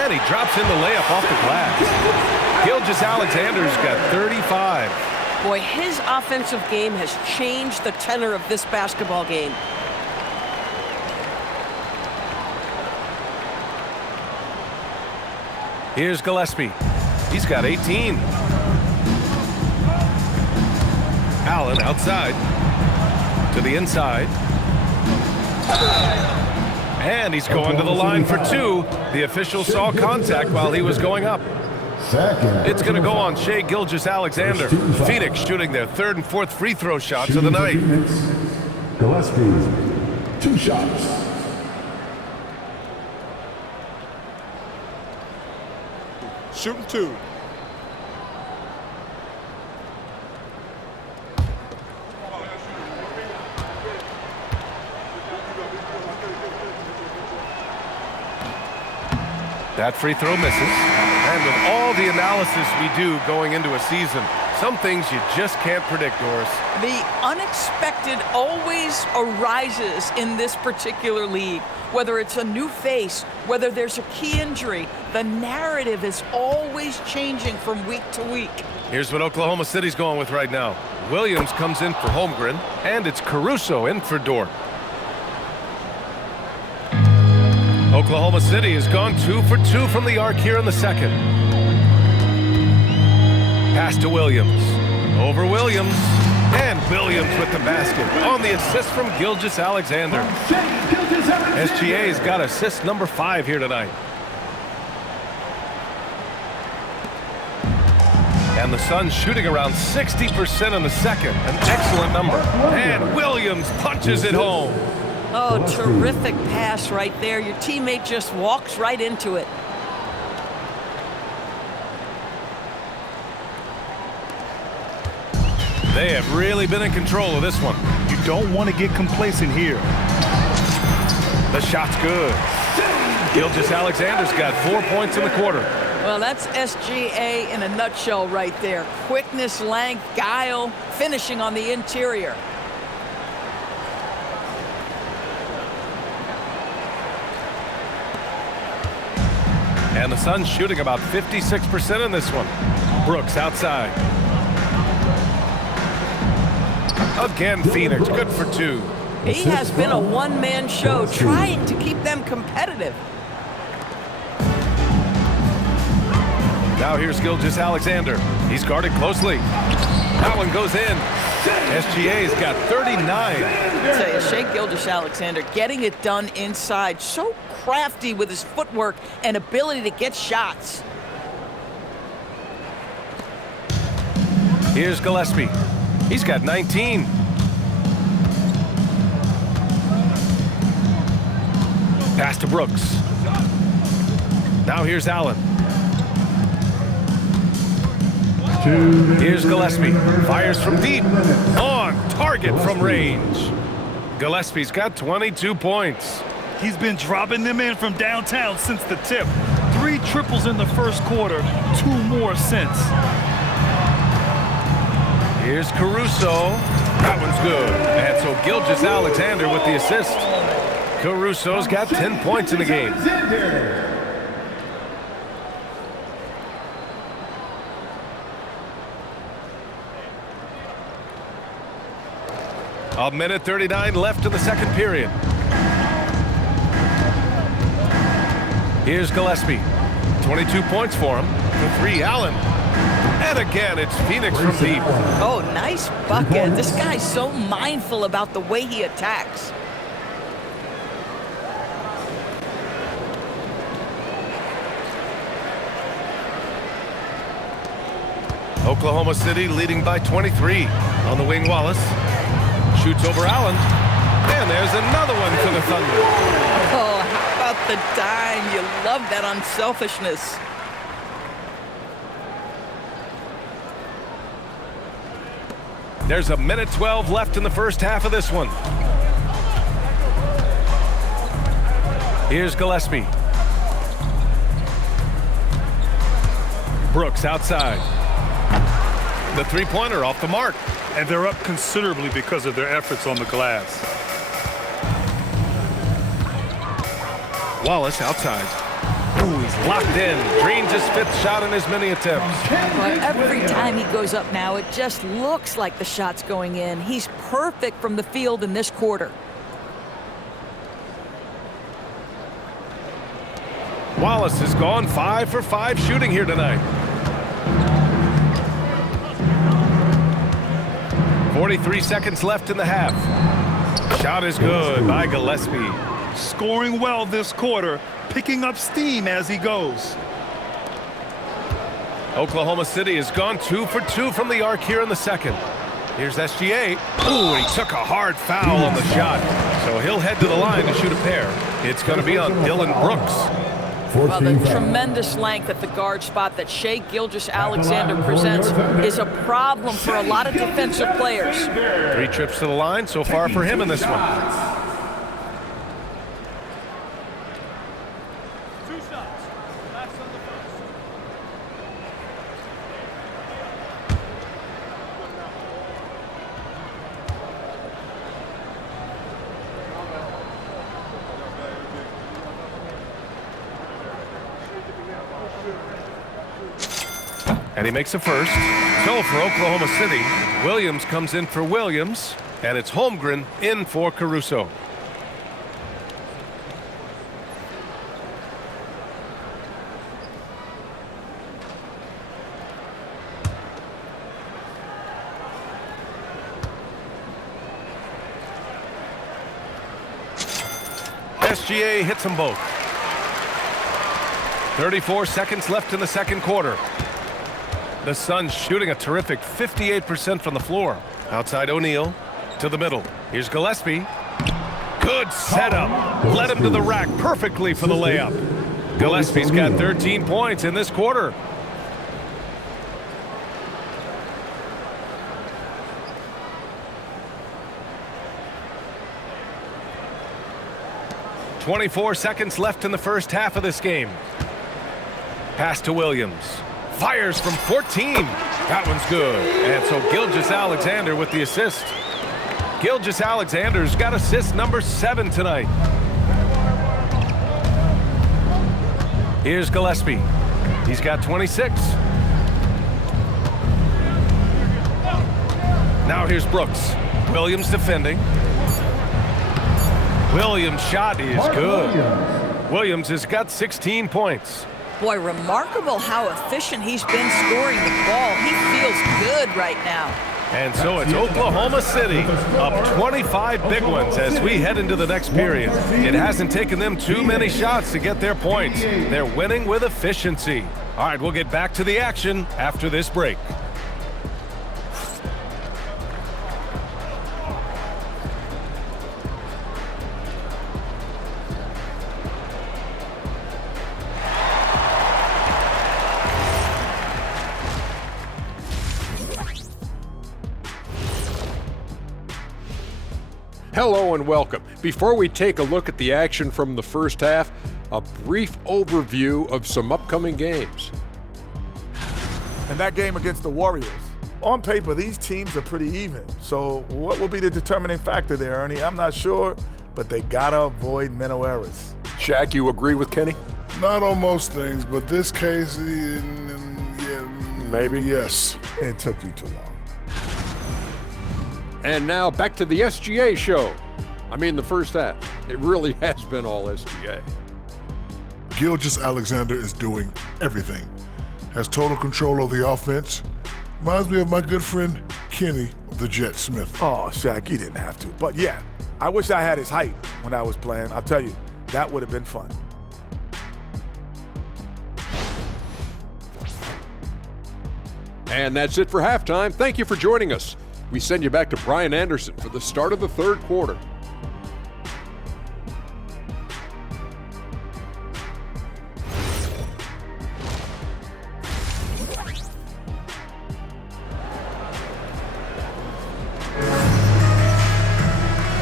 And he drops in the layup off the glass. Gilgeous-Alexander's got 35. Boy, his offensive game has changed the tenor of this basketball game. Here's Gillespie. He's got 18. Allen outside. To the inside. And he's going to the line for 2. The official saw contact while he was going up. It's going to go on Shai Gilgeous-Alexander. Phoenix shooting their 3rd and 4th free throw shots of the night. Gillespie, 2 shots. Shooting 2. That free throw misses. And with all the analysis we do going into a season, some things you just can't predict, Doris. The unexpected always arises in this particular league. Whether it's a new face, whether there's a key injury, the narrative is always changing from week to week. Here's what Oklahoma City's going with right now. Williams comes in for Holmgren, and it's Caruso in for Dort. Oklahoma City has gone 2 for 2 from the arc here in the second. Pass to Williams. Over Williams. And Williams with the basket on the assist from Gilgeous-Alexander. SGA's got assist number 5 here tonight. And the Suns shooting around 60% in the second. An excellent number. And Williams punches it home. Oh, terrific pass right there. Your teammate just walks right into it. They have really been in control of this one. You don't want to get complacent here. The shot's good. Gilgeous-Alexander's got 4 points in the quarter. Well, that's SGA in a nutshell right there. Quickness, length, guile, finishing on the interior. And the Suns shooting about 56% in this one. Brooks outside. Again, Phoenix, good for 2. He has been a one-man show trying to keep them competitive. Now here's Gilgeous-Alexander. He's guarded closely. That one goes in. SGA's got 39. I tell you, Shai Gilgeous-Alexander getting it done inside. So crafty with his footwork and ability to get shots. Here's Gillespie. He's got 19. Pass to Brooks. Now here's Allen. Here's Gillespie. Fires from deep. On target from range. Gillespie's got 22 points. He's been dropping them in from downtown since the tip. 3 triples in the first quarter, 2 more since. Here's Caruso. That one's good. And so Gilgeous-Alexander with the assist. Caruso's got 10 points in the game. A minute 39 left in the second period. Here's Gillespie. 22 points for him. For 3, Allen. And again, it's Phoenix from deep. Oh, nice bucket. This guy's so mindful about the way he attacks. Oklahoma City leading by 23. On the wing, Wallace. Shoots over Allen. And there's another one for the Thunder. Oh, how about the dime? You love that unselfishness. There's a minute 12 left in the first half of this one. Here's Gillespie. Brooks outside. The three-pointer off the mark. And they're up considerably because of their efforts on the glass. Wallace outside. Ooh, he's locked in. Drains his 5th shot in as many attempts. But every time he goes up now, it just looks like the shot's going in. He's perfect from the field in this quarter. Wallace has gone 5 for 5 shooting here tonight. 43 seconds left in the half. Shot is good by Gillespie. Scoring well this quarter, picking up steam as he goes. Oklahoma City has gone 2 for 2 from the arc here in the second. Here's SGA. Ooh, he took a hard foul on the shot. So he'll head to the line to shoot a pair. It's going to be on Dillion Brooks. Well, the tremendous length at the guard spot that Shai Gilgeous-Alexander presents is a problem for a lot of defensive players. 3 trips to the line so far for him in this one. And he makes a first. So for Oklahoma City, Williams comes in for Williams, and it's Holmgren in for Caruso. SGA hits them both. 34 seconds left in the second quarter. The Suns shooting a terrific 58% from the floor. Outside O'Neal to the middle. Here's Gillespie. Good setup. Led him to the rack perfectly for the layup. Gillespie's got 13 points in this quarter. .24 seconds left in the first half of this game. Pass to Williams. Fires from 14. That one's good. And so Gilgeous-Alexander with the assist. Gilgeous-Alexander's got assist number 7 tonight. Here's Gillespie. He's got 26. Now here's Brooks. Williams defending. Williams' shot is good. Williams has got 16 points. Boy, remarkable how efficient he's been scoring the ball. He feels good right now. And so it's Oklahoma City up 25 big ones as we head into the next period. It hasn't taken them too many shots to get their points. They're winning with efficiency. All right, we'll get back to the action after this break. Hello and welcome. Before we take a look at the action from the first half, a brief overview of some upcoming games. And that game against the Warriors. On paper, these teams are pretty even. So what will be the determining factor there, Ernie? I'm not sure, but they gotta avoid mental errors. Shaq, you agree with Kenny? Not on most things, but this case, yeah, maybe. Yes. It took you too long. And now back to the SGA show. I mean, the first half. It really has been all SGA. Gilgeous-Alexander is doing everything. Has total control of the offense. Reminds me of my good friend Kenny, the Jet Smith. Oh, Shaq, you didn't have to. But yeah, I wish I had his height when I was playing. I'll tell you, that would have been fun. And that's it for halftime. Thank you for joining us. We send you back to Brian Anderson for the start of the third quarter.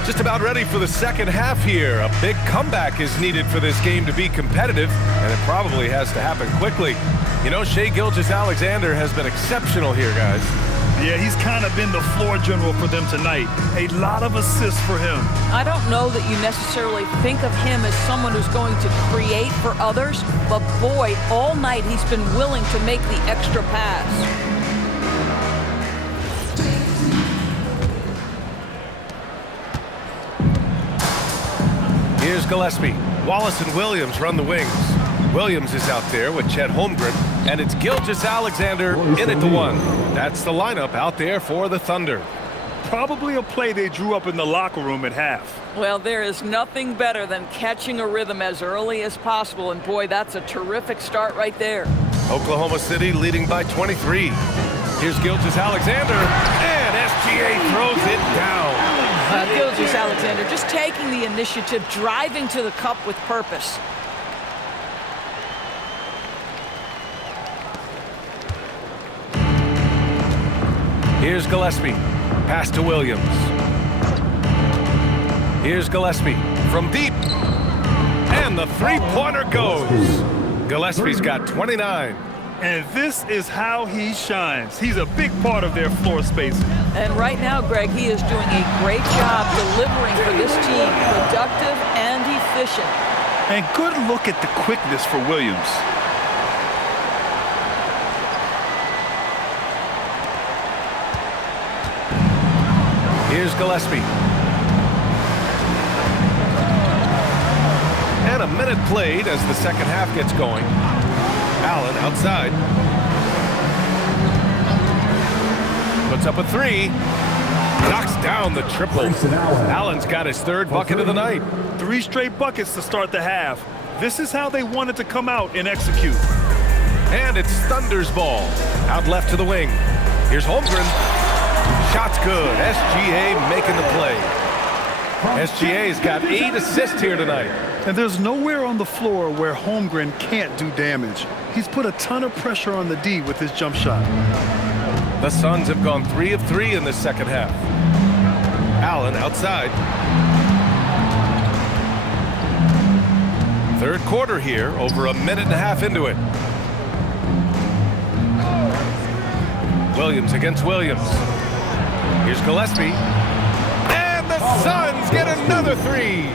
Just about ready for the second half here. A big comeback is needed for this game to be competitive, and it probably has to happen quickly. You know, Shai Gilgeous-Alexander has been exceptional here, guys. Yeah, he's kind of been the floor general for them tonight. A lot of assists for him. I don't know that you necessarily think of him as someone who's going to create for others, but boy, all night he's been willing to make the extra pass. Here's Gillespie. Wallace and Williams run the wings. Williams is out there with Chet Holmgren, and it's Gilgeous-Alexander in at the 1. That's the lineup out there for the Thunder. Probably a play they drew up in the locker room at half. Well, there is nothing better than catching a rhythm as early as possible, and boy, that's a terrific start right there. Oklahoma City leading by 23. Here's Gilgeous-Alexander, and SGA throws it down. Gilgeous-Alexander just taking the initiative, driving to the cup with purpose. Here's Gillespie. Pass to Williams. Here's Gillespie from deep. And the three-pointer goes. Gillespie's got 29. And this is how he shines. He's a big part of their floor spacing. And right now, Greg, he is doing a great job delivering for this team. Productive and efficient. And good look at the quickness for Williams. Here's Gillespie. And a minute played as the second half gets going. Allen outside. Puts up a 3. knocks down the triple. Allen's got his third bucket of the night. 3 straight buckets to start the half. This is how they wanted to come out and execute. And it's Thunder's ball. Out left to the wing. Here's Holmgren. Shot's good. SGA making the play. SGA's got 8 assists here tonight. And there's nowhere on the floor where Holmgren can't do damage. He's put a ton of pressure on the D with his jump shot. The Suns have gone 3 of 3 in this second half. Allen outside. Third quarter here, over a minute and a half into it. Williams against Williams. Here's Gillespie. And the Suns get another 3.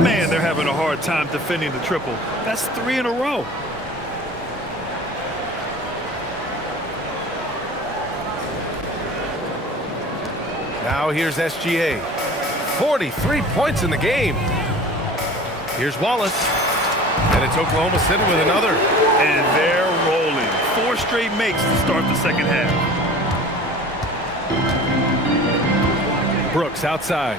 Man, they're having a hard time defending the triple. That's 3 in a row. Now here's SGA. 43 points in the game. Here's Wallace. And it's Oklahoma City with another. And they're rolling. 4 straight makes to start the second half. Brooks outside.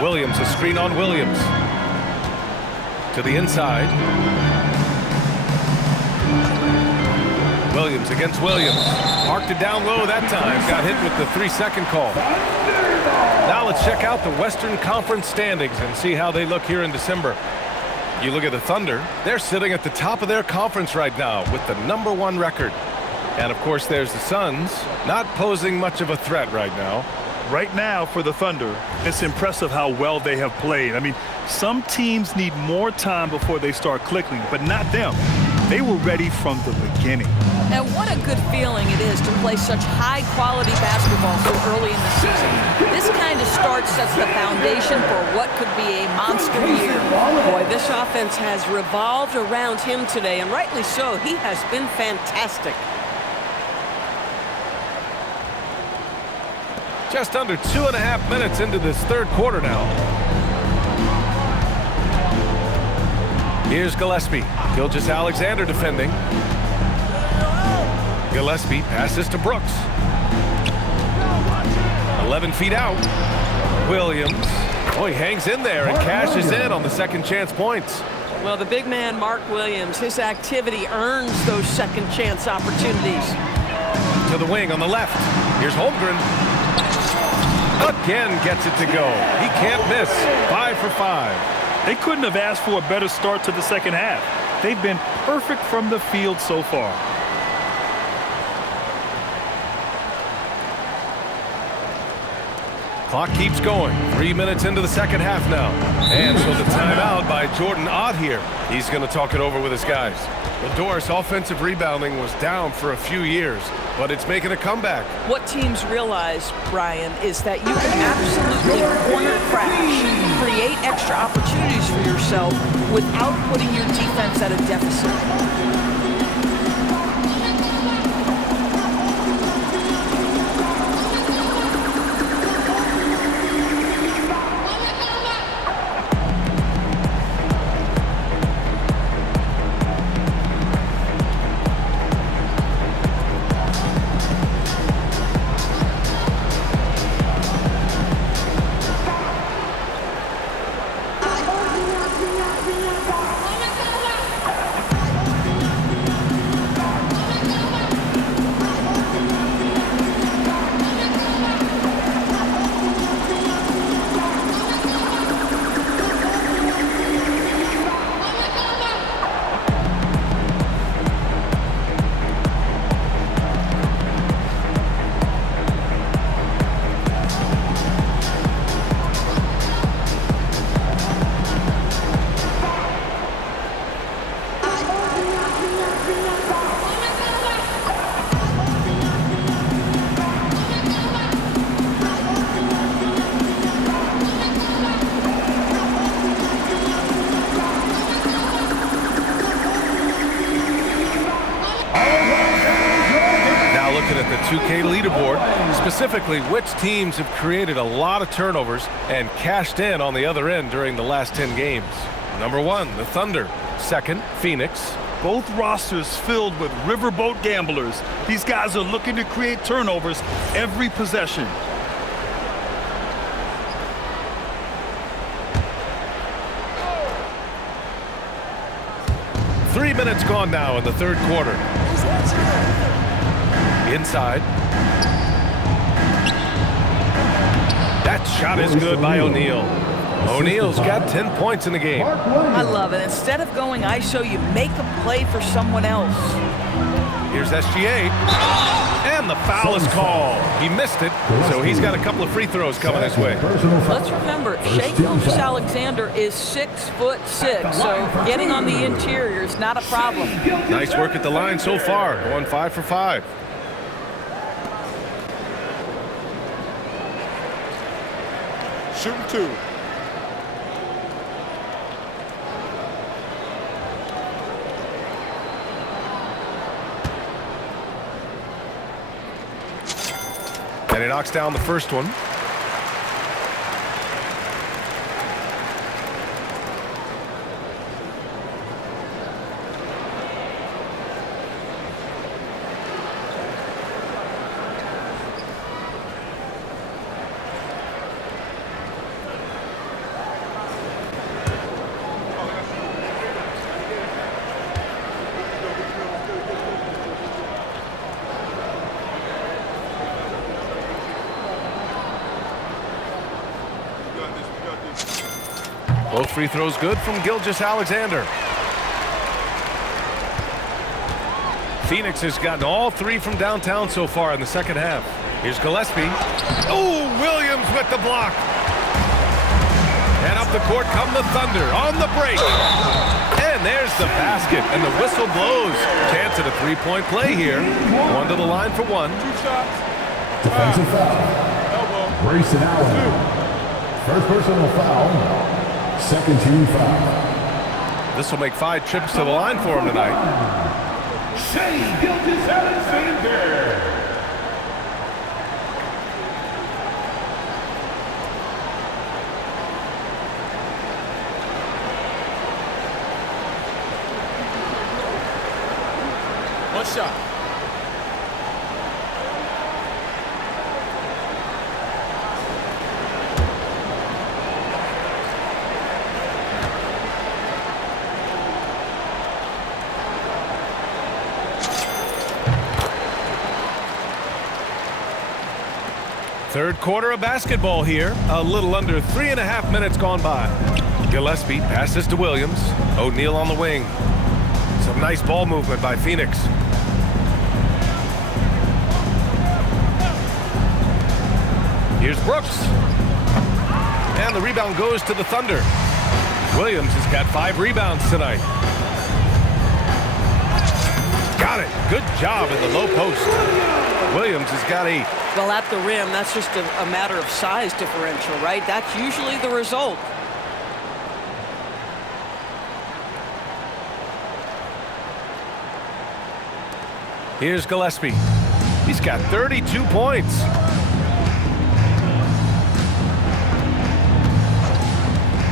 Williams, a screen on Williams. To the inside. Williams against Williams. Marked it down low that time. Got hit with the 3-second call. Now let's check out the Western Conference standings and see how they look here in December. You look at the Thunder. They're sitting at the top of their conference right now with the #1 record. And of course there's the Suns, not posing much of a threat right now. Right now for the Thunder, it's impressive how well they have played. I mean, some teams need more time before they start clicking, but not them. They were ready from the beginning. And what a good feeling it is to play such high-quality basketball so early in the season. This kind of start sets the foundation for what could be a monster year. Boy, this offense has revolved around him today, and rightly so. He has been fantastic. Just under 2.5 minutes into this third quarter now. Here's Gillespie. Gilgeous-Alexander defending. Gillespie passes to Brooks. 11 feet out. Williams. Oh, he hangs in there and cashes in on the second chance points. Well, the big man, Mark Williams, his activity earns those second chance opportunities. To the wing on the left. Here's Holmgren. Again gets it to go. He can't miss. 5 for 5. They couldn't have asked for a better start to the second half. They've been perfect from the field so far. Clock keeps going. 3 minutes into the second half now. And so the timeout by Jordan Ott here. He's going to talk it over with his guys. The Doris offensive rebounding was down for a few years, but it's making a comeback. What teams realize, Brian, is that you can absolutely corner crash, create extra opportunities for yourself without putting your defense at a deficit. At the 2K leaderboard, specifically which teams have created a lot of turnovers and cashed in on the other end during the last 10 games. Number 1, the Thunder. Second, Phoenix. Both rosters filled with riverboat gamblers. These guys are looking to create turnovers every possession. Three minutes gone now in the third quarter. Inside. That shot is good by O'Neal. O'Neal's got 10 points in the game. I love it. Instead of going ISO, you make a play for someone else. Here's SGA. And the foul is called. He missed it, so he's got a couple of free throws coming his way. Let's remember, Shai Gilgeous-Alexander is 6'6", so getting on the interior is not a problem. Nice work at the line so far, going 5 for 5. Shooting 2. And he knocks down the first one. Both free throws good from Gilgeous-Alexander. Phoenix has gotten all 3 from downtown so far in the second half. Here's Gillespie. Oh, Williams with the block. And up the court come the Thunder on the break. And there's the basket, and the whistle blows. Chance at a three-point play here. One to the line for one. 2 shots. Defensive foul. Grayson Allen. First personal foul. Second team foul. This will make 5 trips to the line for him tonight. Shai Gilgeous-Alexander. One shot. Third quarter of basketball here. A little under 3.5 minutes gone by. Gillespie passes to Williams. O'Neal on the wing. Some nice ball movement by Phoenix. Here's Brooks. And the rebound goes to the Thunder. Williams has got 5 rebounds tonight. Got it. Good job in the low post. Williams has got 8. Well, at the rim, that's just a matter of size differential, right? That's usually the result. Here's Gillespie. He's got 32 points.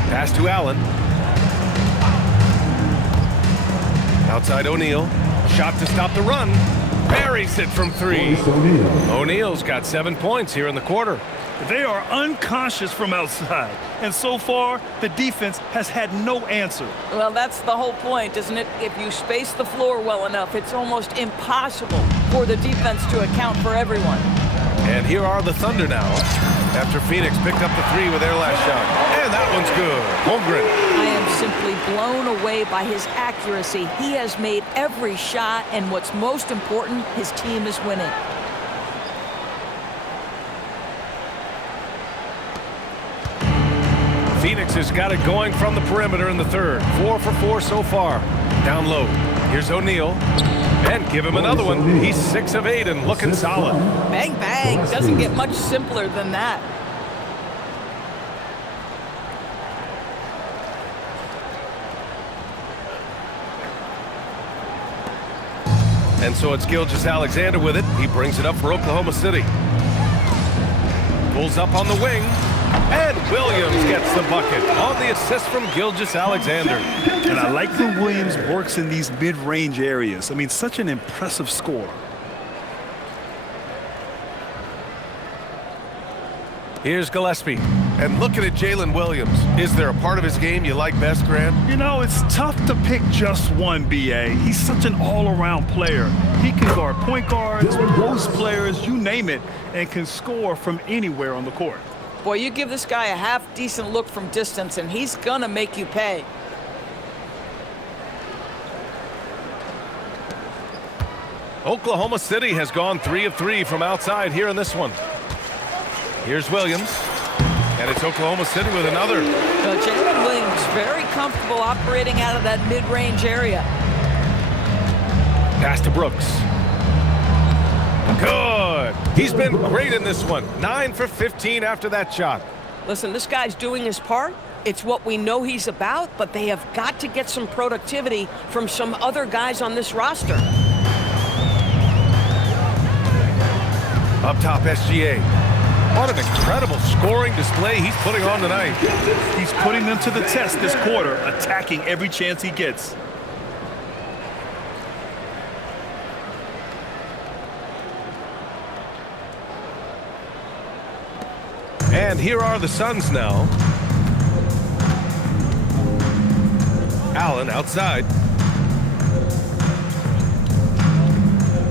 Pass to Allen. Outside O'Neal. Shot to stop the run. Buries it from 3. O'Neal's got 7 points here in the quarter. They are unconscious from outside, and so far, the defense has had no answer. Well, that's the whole point, isn't it? If you space the floor well enough, it's almost impossible for the defense to account for everyone. And here are the Thunder now, after Phoenix picked up the 3 with their last shot. And that one's good. Holmgren. I am simply blown away by his accuracy. He has made every shot, and what's most important, his team is winning. Phoenix has got it going from the perimeter in the third. 4 for 4 so far. Down low. Here's O'Neal. And give him another one. He's 6 of 8 and looking solid. Bang, bang. Doesn't get much simpler than that. And so it's Gilgeous-Alexander with it. He brings it up for Oklahoma City. Pulls up on the wing. And Williams gets the bucket on the assist from Gilgeous-Alexander. And I like when Williams works in these mid-range areas. I mean, such an impressive scorer. Here's Gillespie. And looking at Jalen Williams, is there a part of his game you like best, Grant? You know, it's tough to pick just one, B.A. He's such an all-around player. He can guard point guards, post players, you name it, and can score from anywhere on the court. Boy, you give this guy a half-decent look from distance, and he's gonna make you pay. Oklahoma City has gone 3 of 3 from outside here in this one. Here's Williams, and it's Oklahoma City with another. Jalen Williams very comfortable operating out of that mid-range area. Pass to Brooks. Good. He's been great in this one. 9 for 15 after that shot. Listen, this guy's doing his part. It's what we know he's about, but they have got to get some productivity from some other guys on this roster. Up top, SGA. What an incredible scoring display he's putting on tonight. He's putting them to the test this quarter, attacking every chance he gets. And here are the Suns now. Allen outside.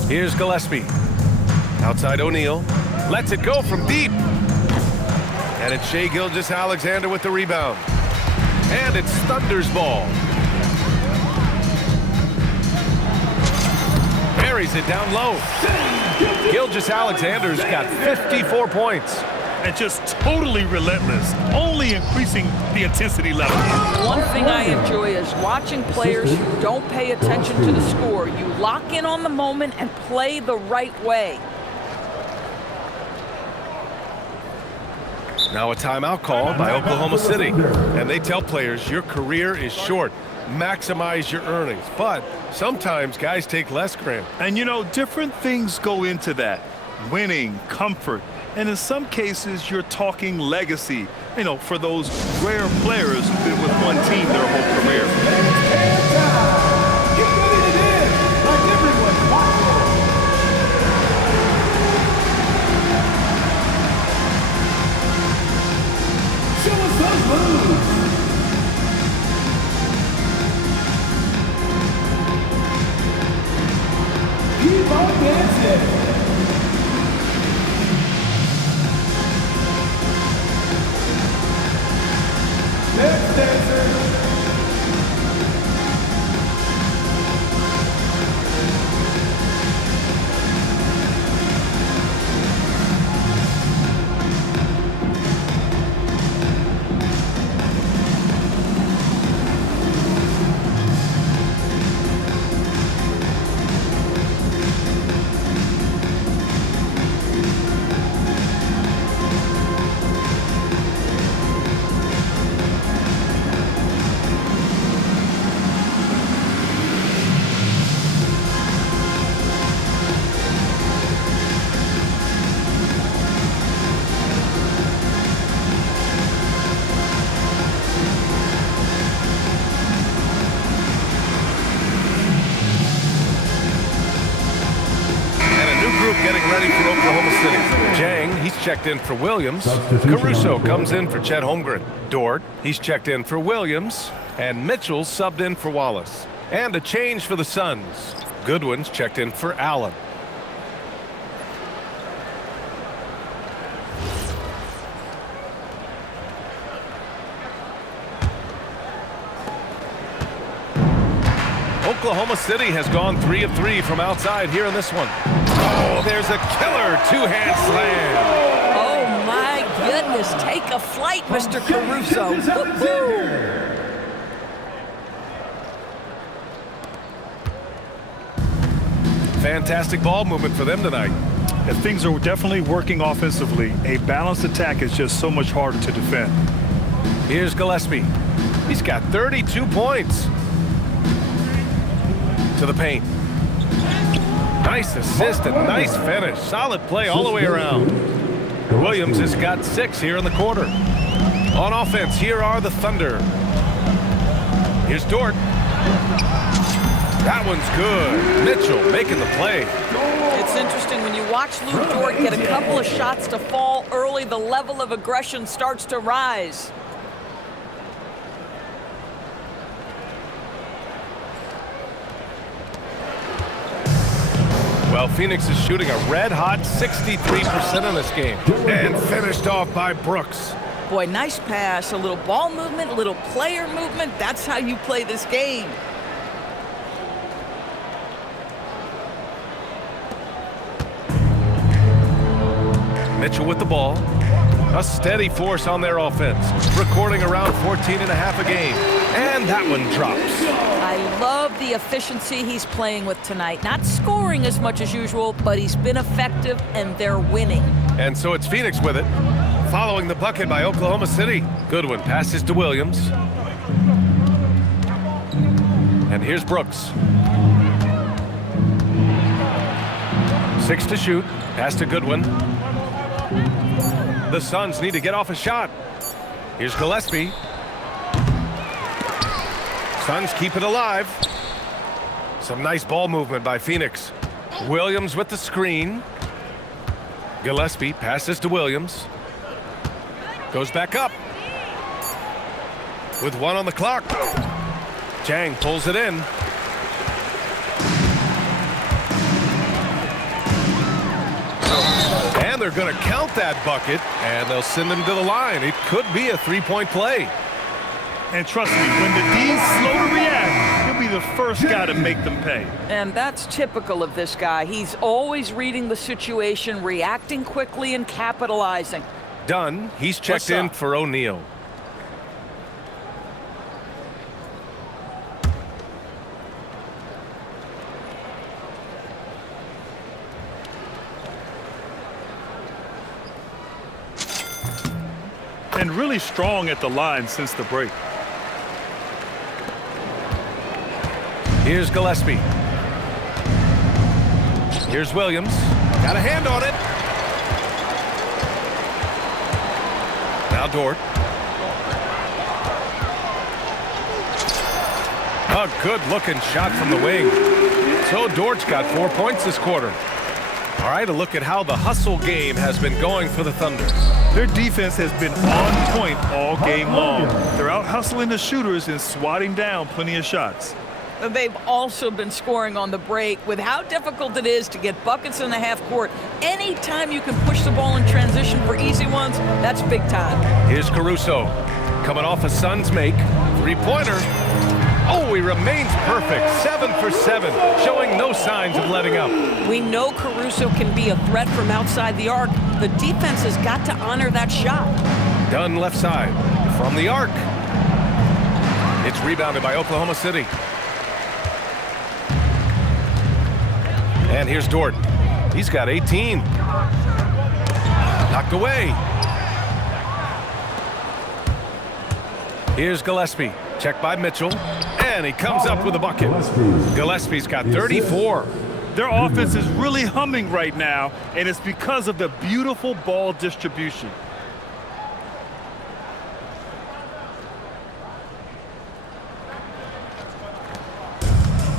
Here's Gillespie. Outside O'Neal. Lets it go from deep. And it's Shai Gilgeous-Alexander with the rebound. And it's Thunder's ball. Buries it down low. Gilgeous-Alexander's got 54 points. And just totally relentless, only increasing the intensity level. One thing I enjoy is watching players who don't pay attention to the score. You lock in on the moment and play the right way. Now a timeout call by Oklahoma City. And they tell players your career is short. Maximize your earnings. But sometimes guys take less, Grant. And you know, different things go into that. Winning, comfort, and in some cases you're talking legacy. You know, for those rare players who've been with one team their whole career. Get ready to dance like everyone's watching. Show us those moves. Keep on dancing. Next dancer. Getting ready for Oklahoma City. Jang, he's checked in for Williams. Caruso comes in for Chet Holmgren. Dort, he's checked in for Williams. And Mitchell subbed in for Wallace. And a change for the Suns. Goodwin's checked in for Allen. Oklahoma City has gone 3 of 3 from outside here in this one. Oh, there's a killer two-hand slam. Oh, my goodness. Take a flight, Mr. Caruso. Fantastic ball movement for them tonight. And things are definitely working offensively. A balanced attack is just so much harder to defend. Here's Gillespie. He's got 32 points. To the paint. Nice assist and nice finish. Solid play all the way around. Williams has got 6 here in the quarter. On offense, here are the Thunder. Here's Dort. That one's good. Mitchell making the play. It's interesting when you watch Lou Dort get a couple of shots to fall early, the level of aggression starts to rise. Well, Phoenix is shooting a red-hot 63% in this game. And finished off by Brooks. Boy, nice pass, a little ball movement, a little player movement. That's how you play this game. Mitchell with the ball. A steady force on their offense. Recording around 14.5 a game. And that one drops. I love the efficiency he's playing with tonight. Not scoring as much as usual, but he's been effective, and they're winning. And so it's Phoenix with it. Following the bucket by Oklahoma City. Goodwin passes to Williams. And here's Brooks. 6 to shoot. Pass to Goodwin. The Suns need to get off a shot. Here's Gillespie. Suns keep it alive. Some nice ball movement by Phoenix. Williams with the screen. Gillespie passes to Williams. Goes back up. With 1 on the clock. Chang pulls it in. And they're going to count that bucket, and they'll send him to the line. It could be a three-point play. And trust me, when the D's slow to react, he'll be the first guy to make them pay. And that's typical of this guy. He's always reading the situation, reacting quickly, and capitalizing. Dunn, he's checked in for O'Neal. And really strong at the line since the break. Here's Gillespie. Here's Williams. Got a hand on it. Now Dort. A good-looking shot from the wing. So Dort's got 4 points this quarter. All right, a look at how the hustle game has been going for the Thunder. Their defense has been on point all game long. They're out hustling the shooters and swatting down plenty of shots. They've also been scoring on the break. With how difficult it is to get buckets in the half court, anytime you can push the ball in transition for easy ones, that's big time. Here's Caruso. Coming off a Suns make. Three-pointer. Oh, he remains perfect. 7 for 7, showing no signs of letting up. We know Caruso can be a threat from outside the arc. The defense has got to honor that shot. Dunn left side from the arc. It's rebounded by Oklahoma City. And here's Dort. He's got 18. Knocked away. Here's Gillespie. Checked by Mitchell. And he comes up with a bucket. Gillespie's got 34. Their offense is really humming right now, and it's because of the beautiful ball distribution.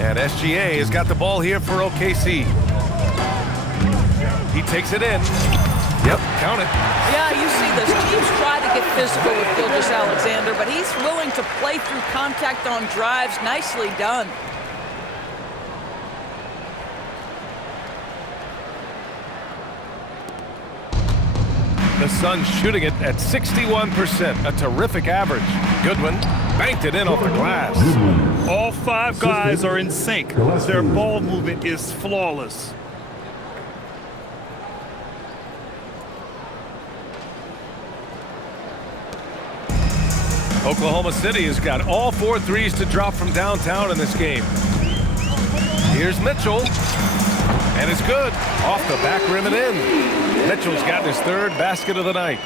And SGA has got the ball here for OKC. He takes it in. Yep, count it. Yeah, you see this. Teams try to get physical with Gilgeous-Alexander, but he's willing to play through contact on drives. Nicely done. The Suns shooting it at 61%, a terrific average. Goodwin banked it in off the glass. All 5 guys are in sync. Their ball movement is flawless. Oklahoma City has got all 4 threes to drop from downtown in this game. Here's Mitchell. And it's good. Off the back rim and in. Mitchell's got his 3rd basket of the night.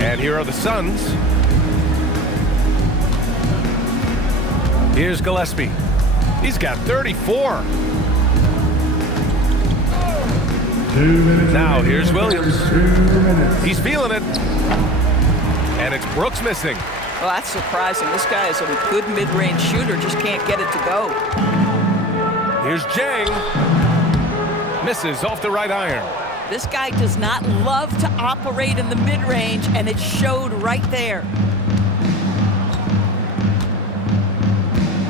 And here are the Suns. Here's Gillespie. He's got 34. Now here's Williams. He's feeling it. And it's Brooks missing. Well, that's surprising. This guy is a good mid-range shooter, just can't get it to go. Here's Jang. Misses off the right iron. This guy does not love to operate in the mid-range, and it showed right there.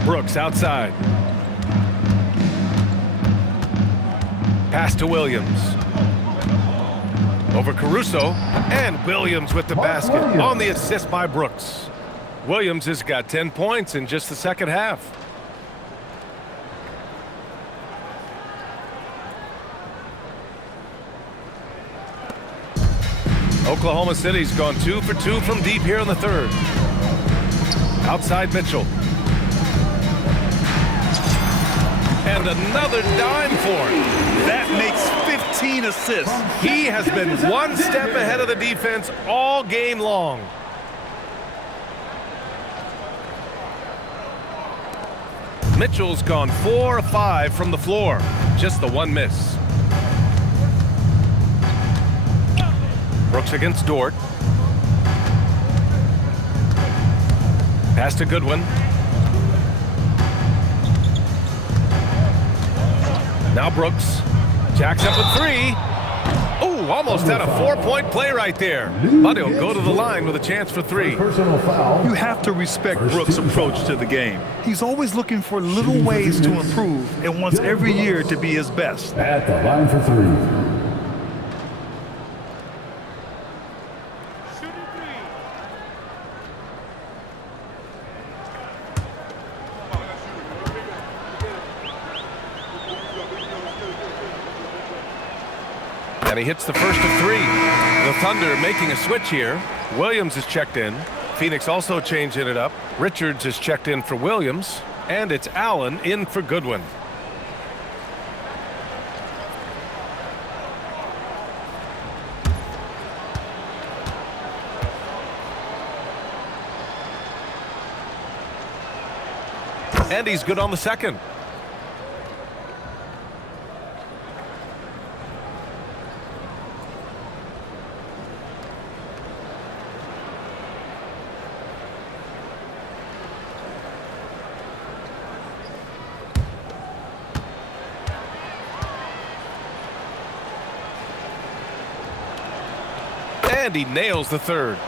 Brooks outside. Pass to Williams. Over Caruso, and Williams with the basket on the assist by Brooks. Williams has got 10 points in just the second half. Oklahoma City's gone 2 for 2 from deep here in the third. Outside Mitchell. And another dime for him. That makes 15 assists. He has been one step ahead of the defense all game long. Mitchell's gone 4 of 5 from the floor. Just the one miss. Brooks against Dort. Pass to Goodwin. Now Brooks. Jacks up a 3. Oh, almost had a 4-point play right there. But he'll go to the line with a chance for 3. You have to respect Brooks' approach to the game. He's always looking for little ways to improve and wants every year to be his best. At the line for 3. And he hits the first of 3. The Thunder making a switch here. Williams is checked in. Phoenix also changing it up. Richards is checked in for Williams. And it's Allen in for Goodwin. And he's good on the second. And he nails the third.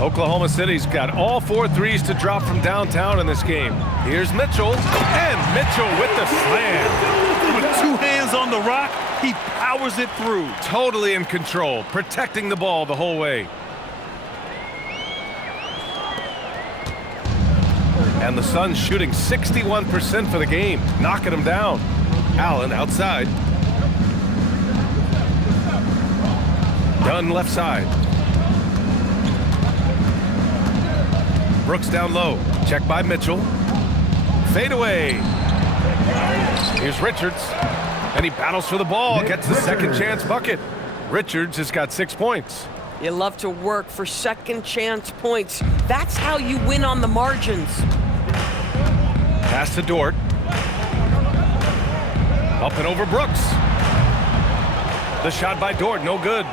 Oklahoma City's got all 4 threes to drop from downtown in this game. Here's Mitchell, and Mitchell with the slam. With 2 hands on the rock, he powers it through. Totally in control, protecting the ball the whole way. And the Suns shooting 61% for the game, knocking them down. Allen outside. Dunn left side. Brooks down low. Check by Mitchell. Fade away. Here's Richards. And he battles for the ball. Gets the second chance bucket. Richards has got 6 points. You love to work for second chance points. That's how you win on the margins. Pass to Dort. Up and over Brooks. The shot by Dort, no good.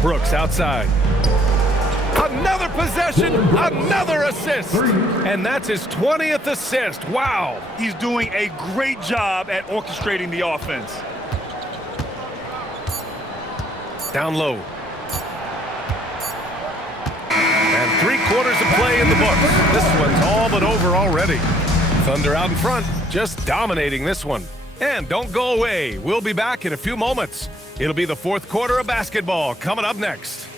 Brooks outside. Another possession, another assist. And that's his 20th assist. Wow. He's doing a great job at orchestrating the offense. Down low. And 3/4 of play in the books. This one's all but over already. Thunder out in front, just dominating this one. And don't go away. We'll be back in a few moments. It'll be the 4th quarter of basketball coming up next.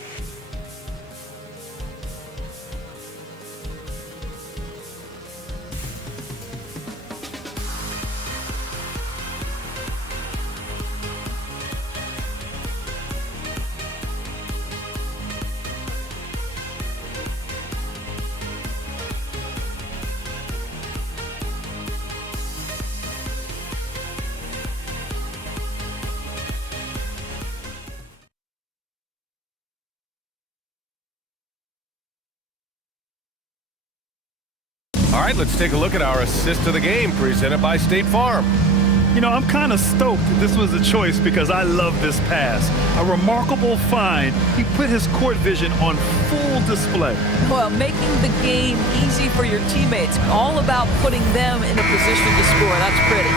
All right, let's take a look at our assist of the game presented by State Farm. You know, I'm kind of stoked that this was a choice because I love this pass. A remarkable find. He put his court vision on full display. Well, making the game easy for your teammates. All about putting them in a position to score. That's pretty.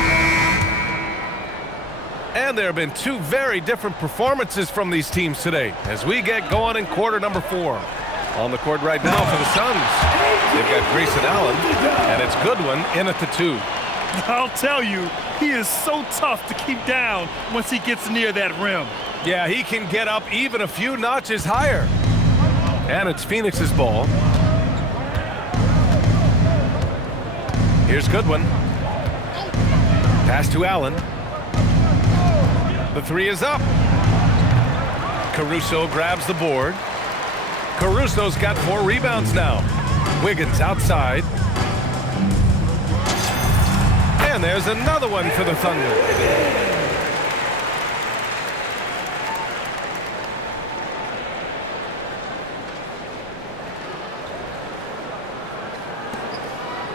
And there have been two very different performances from these teams today as we get going in quarter number 4. On the court right now for the Suns, they've got Grayson Allen, and it's Goodwin in at the 2. I'll tell you, he is so tough to keep down once he gets near that rim. Yeah, he can get up even a few notches higher. And it's Phoenix's ball. Here's Goodwin. Pass to Allen. The 3 is up. Caruso grabs the board. Caruso's got 4 rebounds now. Wiggins outside. And there's another one for the Thunder.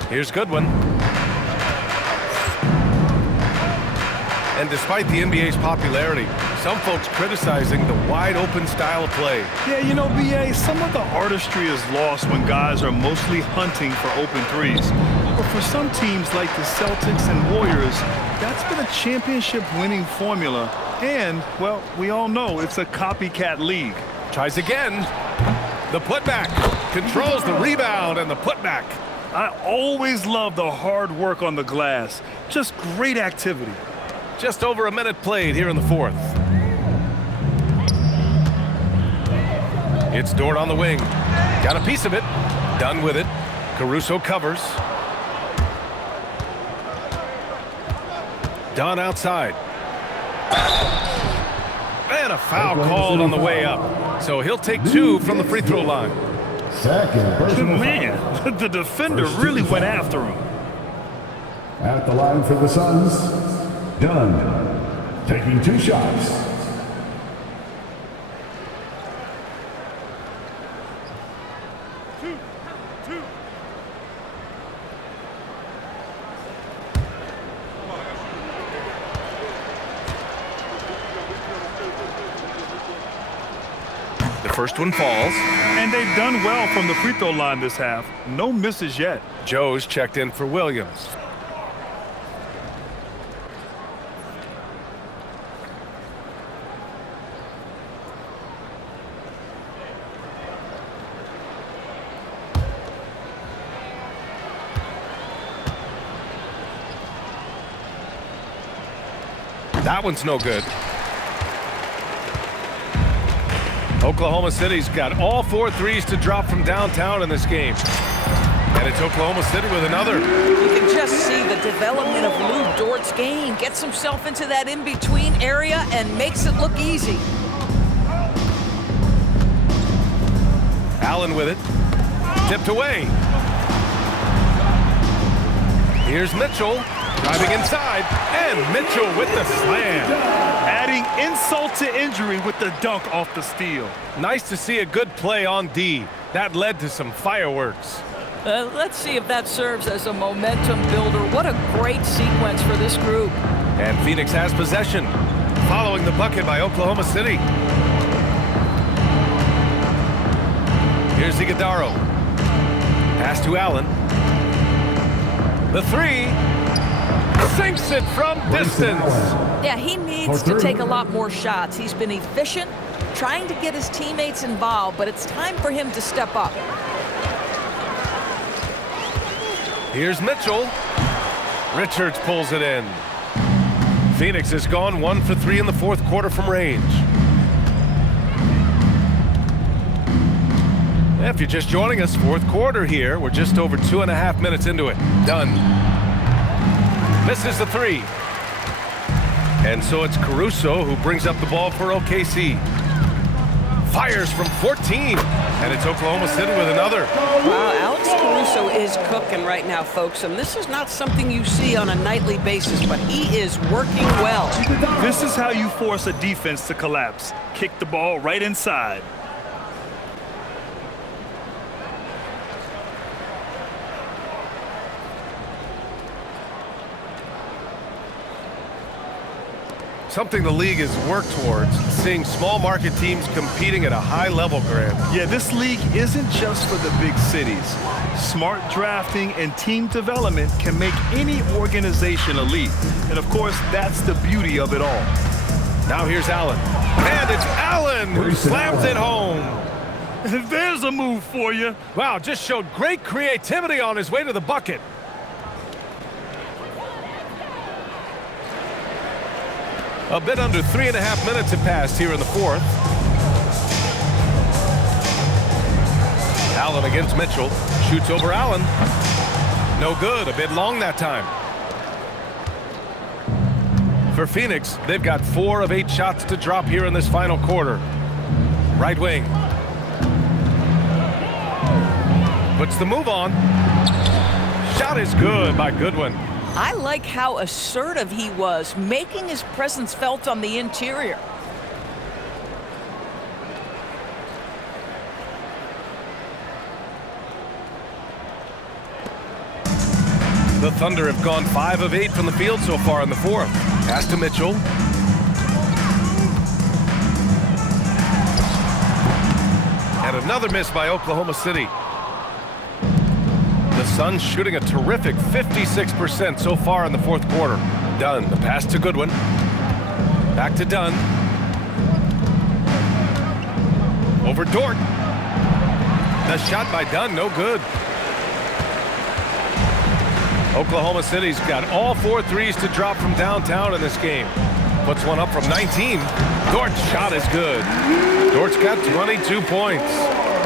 Here's Goodwin. And despite the NBA's popularity, some folks criticizing the wide-open style of play. Yeah, you know, B.A., some of the artistry is lost when guys are mostly hunting for open threes. But for some teams like the Celtics and Warriors, that's been a championship-winning formula. And, well, we all know it's a copycat league. Tries again. The putback. Controls the rebound and the putback. I always love the hard work on the glass. Just great activity. Just over a minute played here in the 4th. It's Dort on the wing. Got a piece of it. Done with it. Caruso covers. Dunn outside. And a foul called on the way up. So he'll take 2 from the free throw line. Man, the defender really went after him. At the line for the Suns, Dillion, taking 2 shots. The first one falls. And they've done well from the free throw line this half. No misses yet. Joe's checked in for Williams. That one's no good. Oklahoma City's got all 4 threes to drop from downtown in this game. And it's Oklahoma City with another. You can just see the development of Lou Dort's game. Gets himself into that in-between area and makes it look easy. Allen with it. Tipped away. Here's Mitchell. Driving inside. And Mitchell with the slam. Adding insult to injury with the dunk off the steal. Nice to see a good play on D. That led to some fireworks. Let's see if that serves as a momentum builder. What a great sequence for this group. And Phoenix has possession. Following the bucket by Oklahoma City. Here's Iguodala. Pass to Allen. The 3. Sinks it from distance. Yeah, he needs to take a lot more shots. He's been efficient, trying to get his teammates involved, but it's time for him to step up. Here's Mitchell. Richards pulls it in. Phoenix has gone 1 for 3 in the 4th quarter from range. If you're just joining us, 4th quarter here. We're just over 2.5 minutes into it. Done. Misses the 3. And so it's Caruso who brings up the ball for OKC. Fires from 14. And it's Oklahoma City with another. Wow, Alex Caruso is cooking right now, folks. And this is not something you see on a nightly basis, but he is working well. This is how you force a defense to collapse. Kick the ball right inside. Something the league has worked towards, seeing small market teams competing at a high level, Grant. Yeah, this league isn't just for the big cities. Smart drafting and team development can make any organization elite. And of course, that's the beauty of it all. Now here's Allen. And it's Allen who slams it home. There's a move for you. Wow, just showed great creativity on his way to the bucket. A bit under 3.5 minutes have passed here in the fourth. Allen against Mitchell. Shoots over Allen. No good. A bit long that time. For Phoenix, they've got 4 of 8 shots to drop here in this final quarter. Right wing. Puts the move on. Shot is good by Goodwin. I like how assertive he was, making his presence felt on the interior. The Thunder have gone 5 of 8 from the field so far in the fourth. Pass to Mitchell. And another miss by Oklahoma City. The Suns shooting a terrific 56% so far in the fourth quarter. Dunn, the pass to Goodwin. Back to Dunn. Over Dort. The shot by Dunn, no good. Oklahoma City's got all 4 threes to drop from downtown in this game. Puts one up from 19. Dort's shot is good. Dort's got 22 points.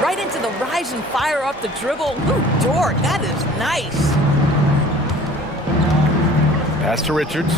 Right into the rise and fire up the dribble. Ooh, Dort, that is nice. Pass to Richards.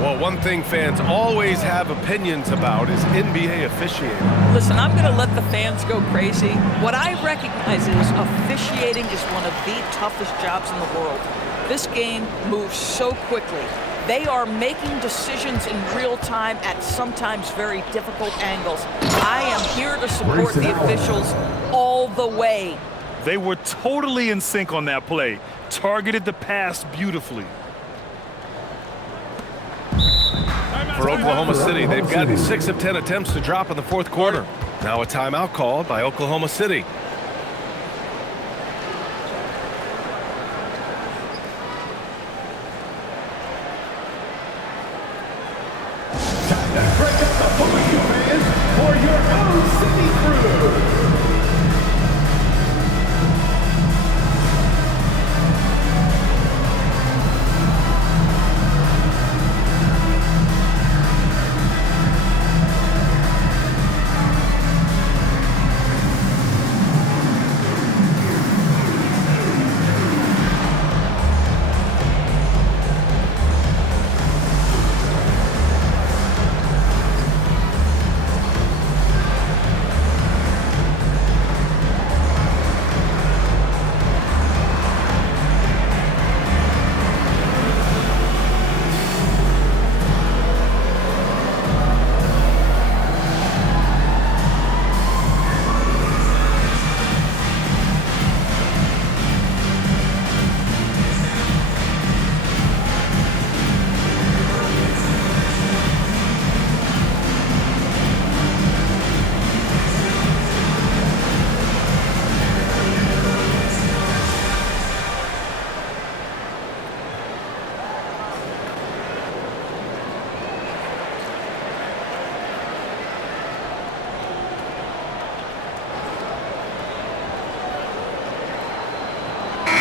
Well, one thing fans always have opinions about is NBA officiating. Listen, I'm going to let the fans go crazy. What I recognize is officiating is one of the toughest jobs in the world. This game moves so quickly. They are making decisions in real time at sometimes very difficult angles. I am here to support the officials all the way. They were totally in sync on that play. Targeted the pass beautifully. For Oklahoma City, they've gotten 6 of 10 attempts to drop in the fourth quarter. Now a timeout called by Oklahoma City. Time to break up the volume, fans, for your own city crew.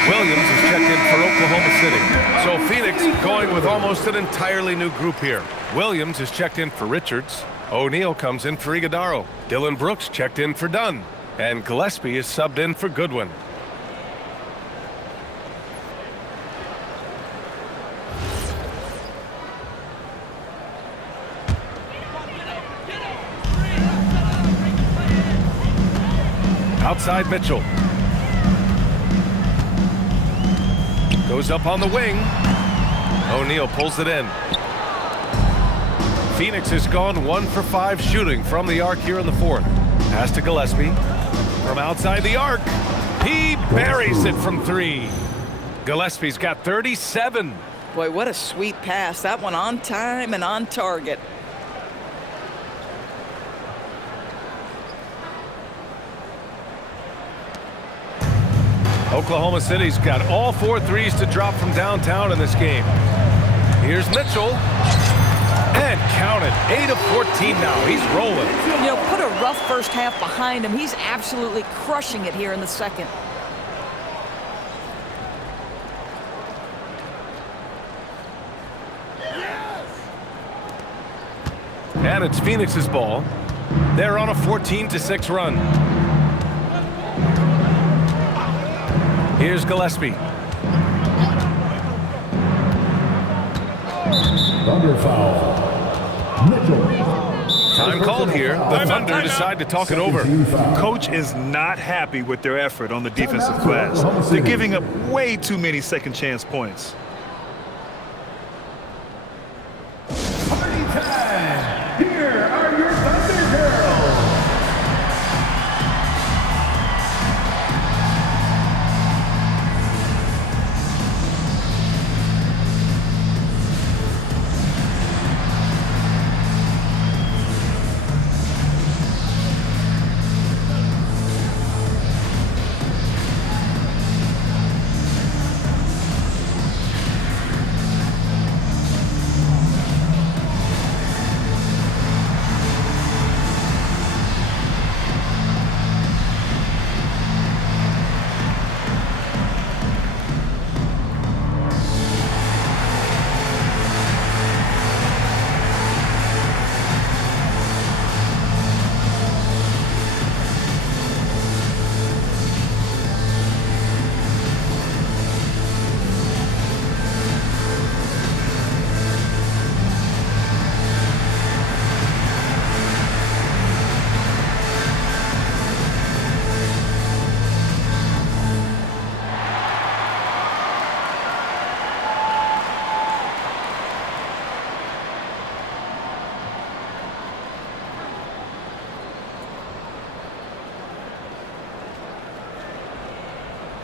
Williams is checked in for Oklahoma City. So Phoenix going with almost an entirely new group here. Williams is checked in for Richards. O'Neal comes in for Iguodaro. Dillion Brooks checked in for Dunn. And Gillespie is subbed in for Goodwin. Outside Mitchell. Goes up on the wing. O'Neal pulls it in. Phoenix has gone 1 for 5 shooting from the arc here in the fourth. Pass to Gillespie. From outside the arc. He buries it from 3. Gillespie's got 37. Boy, what a sweet pass. That one on time and on target. Oklahoma City's got all 4 threes to drop from downtown in this game. Here's Mitchell. And count it. 8 of 14 now. He's rolling. You know, put a rough first half behind him. He's absolutely crushing it here in the second. And it's Phoenix's ball. They're on a 14-6 run. Here's Gillespie. Thunder foul. Mitchell. Time called here. The Thunder decide to talk it over. Coach is not happy with their effort on the defensive glass. They're giving up way too many second chance points. Party time. Here are your Thunder Girls.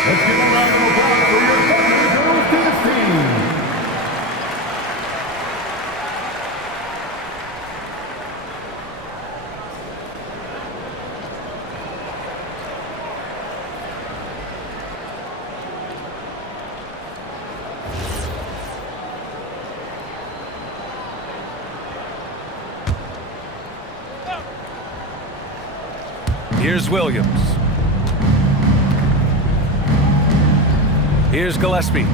Let's give a round of applause for your Thunder Girls dance team. Here's Williams. Here's Gillespie.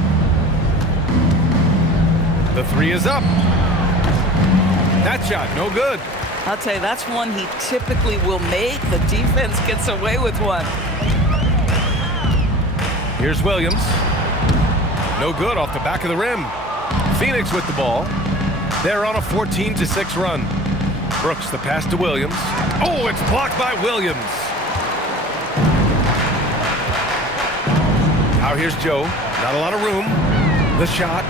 The 3 is up. That shot, no good. I'll tell you, that's one he typically will make. The defense gets away with one. Here's Williams. No good off the back of the rim. Phoenix with the ball. They're on a 14-6 run. Brooks, the pass to Williams. Oh, it's blocked by Williams. Now here's Joe. Not a lot of room. The shot.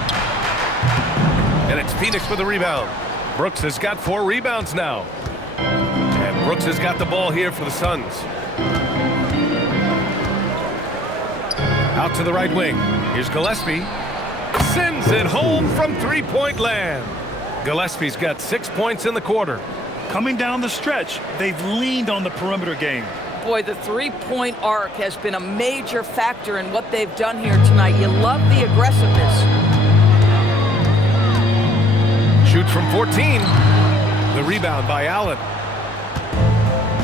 And it's Phoenix with the rebound. Brooks has got 4 rebounds now. And Brooks has got the ball here for the Suns. Out to the right wing. Here's Gillespie. Sends it home from three-point land. Gillespie's got 6 points in the quarter. Coming down the stretch, they've leaned on the perimeter game. Boy, the three-point arc has been a major factor in what they've done here tonight. You love the aggressiveness. Shoots from 14. The rebound by Allen.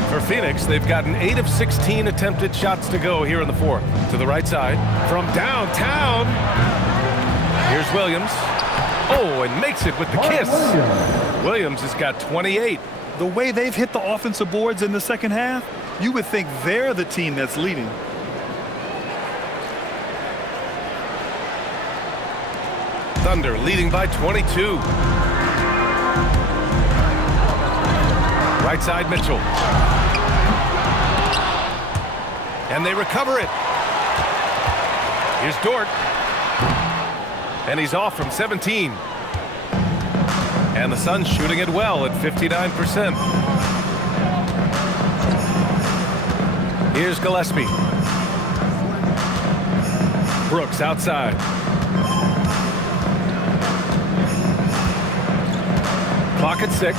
For Phoenix, they've gotten 8 of 16 attempted shots to go here in the fourth. To the right side. From downtown. Here's Williams. Oh, and makes it with the kiss. Williams has got 28. The way they've hit the offensive boards in the second half, you would think they're the team that's leading. Thunder leading by 22. Right side, Mitchell. And they recover it. Here's Dort. And he's off from 17. And the Suns shooting it well at 59%. Here's Gillespie. Brooks outside. Clock at 6.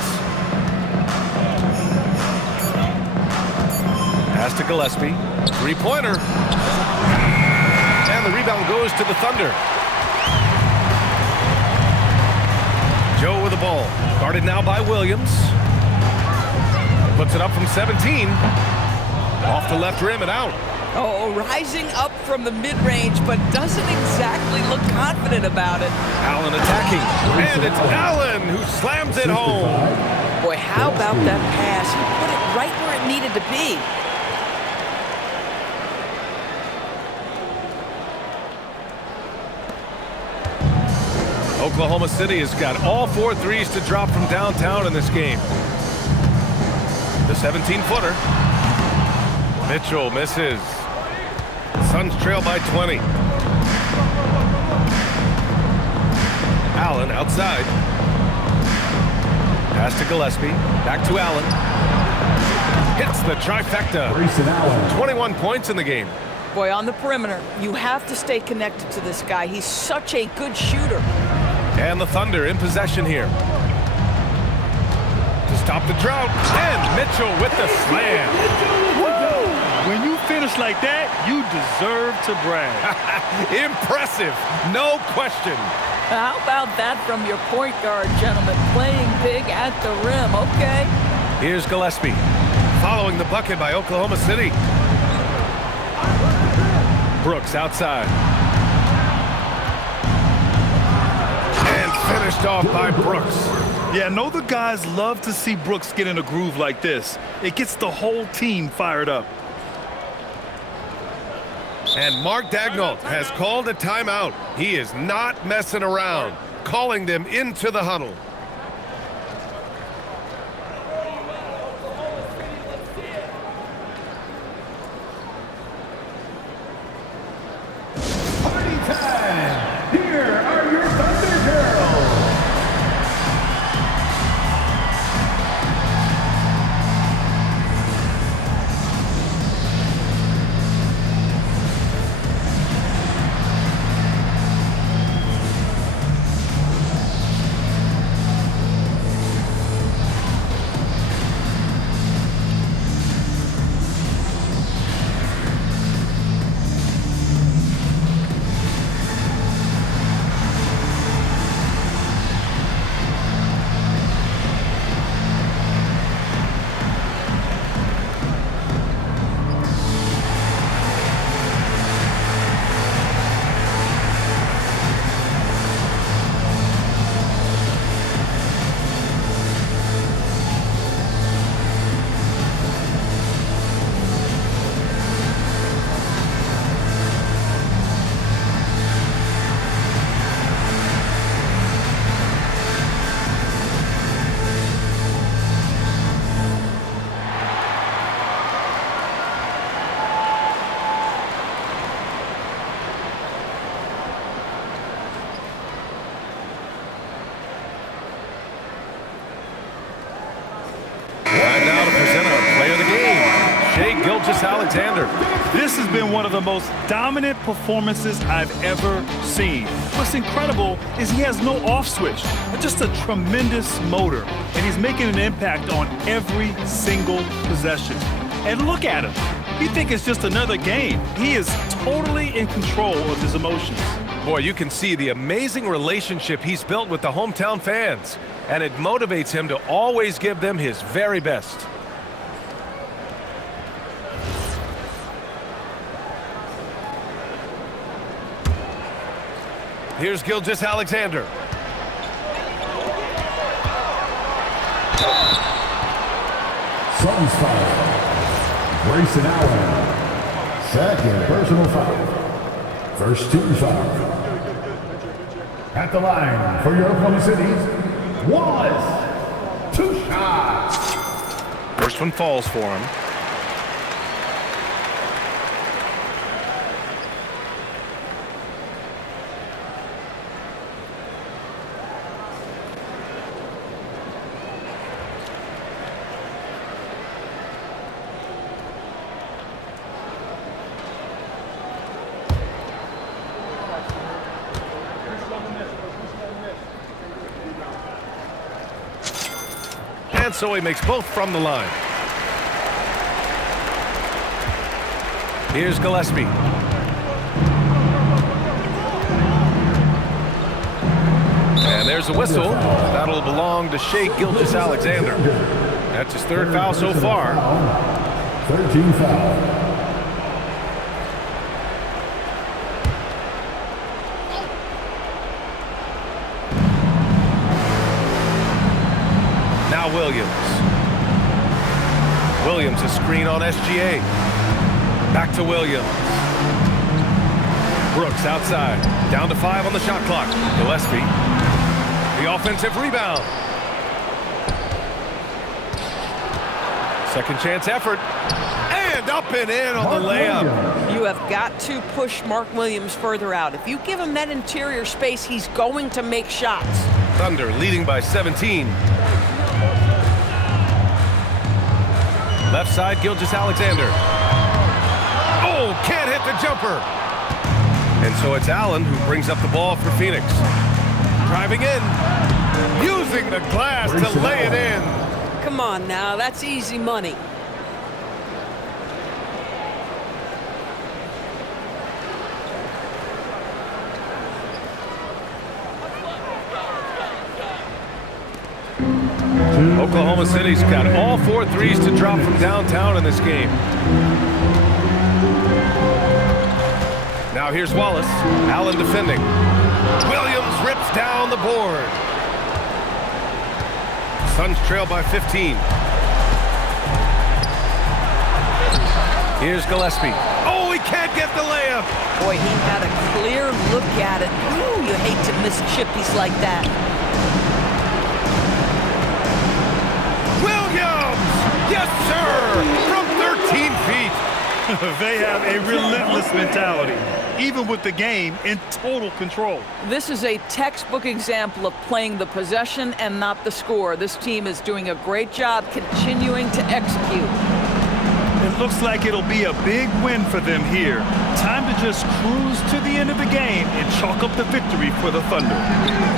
Pass to Gillespie. Three-pointer. And the rebound goes to the Thunder. Joe with the ball. Guarded now by Williams. Puts it up from 17. Off the left rim and out. Oh, rising up from the mid-range, but doesn't exactly look confident about it. Allen attacking. And it's Allen who slams it home. Boy, how about that pass? He put it right where it needed to be. Oklahoma City has got all 4 threes to drop from downtown in this game. The 17-footer. Mitchell misses. Suns trail by 20. Allen outside. Pass to Gillespie. Back to Allen. Hits the trifecta. 21 points in the game. Boy, on the perimeter, you have to stay connected to this guy. He's such a good shooter. And the Thunder in possession here. To stop the drought. And Mitchell with the slam. Woo! When you finish like that, you deserve to brag. Impressive, no question. How about that from your point guard, gentlemen? Playing big at the rim, okay? Here's Gillespie, following the bucket by Oklahoma City. Brooks outside. And finished off by Brooks. Yeah, I know the guys love to see Brooks get in a groove like this. It gets the whole team fired up. And Mark Daigneault has called a timeout. He is not messing around, calling them into the huddle. Party time! Here are your Thunder Girls! Alexander. This has been one of the most dominant performances I've ever seen. What's incredible is he has no off switch, just a tremendous motor, and he's making an impact on every single possession. And look at him. You think it's just another game. He is totally in control of his emotions. Boy, you can see the amazing relationship he's built with the hometown fans, and it motivates him to always give them his very best. Here's Gilgeous-Alexander. Suns foul. Grayson Allen. Second personal foul. First team foul. At the line for your Oklahoma City was 2 shots. First one falls for him. so he makes both from the line. Here's Gillespie. And there's a whistle. That'll belong to Shai Gilgeous-Alexander. That's his third foul so far. 13 foul. Now Williams. Williams a screen on SGA. Back to Williams. Brooks outside. Down to 5 on the shot clock. Gillespie. The offensive rebound. Second chance effort. And up and in on the layup. You have got to push Mark Williams further out. If you give him that interior space, he's going to make shots. Thunder leading by 17. Left side, Gilgeous-Alexander. Oh, can't hit the jumper. And so it's Allen who brings up the ball for Phoenix. Driving in, using the glass to lay it in. Come on now, that's easy money. Oklahoma City's got all 4 threes to drop from downtown in this game. Now here's Wallace. Allen defending. Williams rips down the board. Suns trail by 15. Here's Gillespie. Oh, he can't get the layup. Boy, he had a clear look at it. Ooh, you hate to miss chippies like that. Williams! Yes, sir! From 13 feet. They have a relentless mentality, even with the game in total control. This is a textbook example of playing the possession and not the score. This team is doing a great job continuing to execute. It looks like it'll be a big win for them here. Time to just cruise to the end of the game and chalk up the victory for the Thunder.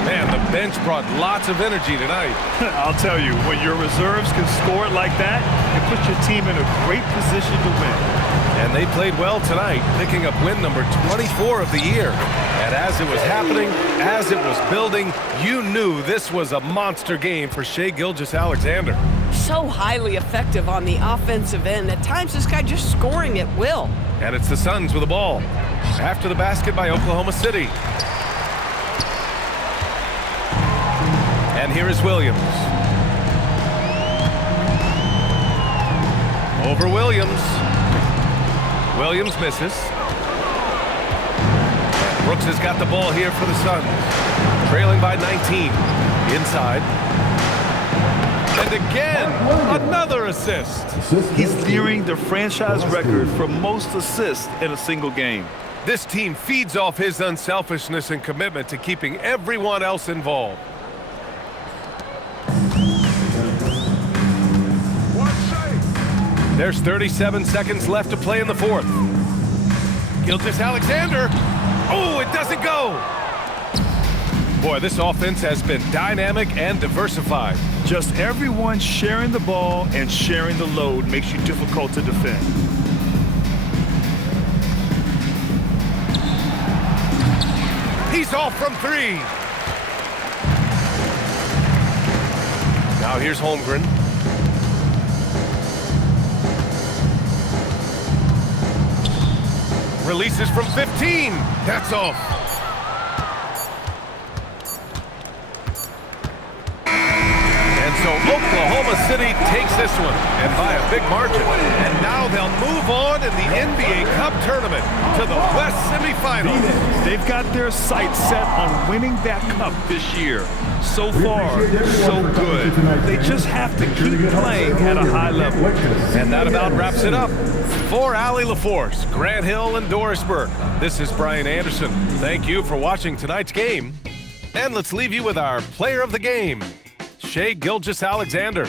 Man, the bench brought lots of energy tonight. I'll tell you, when your reserves can score it like that, it puts your team in a great position to win. And they played well tonight, picking up win number 24 of the year. And as it was happening, as it was building, you knew this was a monster game for Shai Gilgeous-Alexander. So highly effective on the offensive end. At times, this guy just scoring at will. And it's the Suns with the ball. After the basket by Oklahoma City. And here is Williams. Over Williams. Williams misses. Brooks has got the ball here for the Suns. Trailing by 19. Inside. And again, another assist. He's nearing the franchise record for most assists in a single game. This team feeds off his unselfishness and commitment to keeping everyone else involved. There's 37 seconds left to play in the fourth. Gilgeous-Alexander. Oh, it doesn't go. Boy, this offense has been dynamic and diversified. Just everyone sharing the ball and sharing the load makes you difficult to defend. He's off from 3. Now here's Holmgren. Releases from 15. That's off. And so Oklahoma City takes this one, and by a big margin. And now they'll move on in the NBA Cup tournament to the West semifinals. They've got their sights set on winning that cup this year. So far, so good. They just have to keep playing at a high level. And that about wraps it up. For Allie LaForce, Grant Hill, and Doris Burke, this is Brian Anderson. Thank you for watching tonight's game. And let's leave you with our player of the game, Shai Gilgeous-Alexander.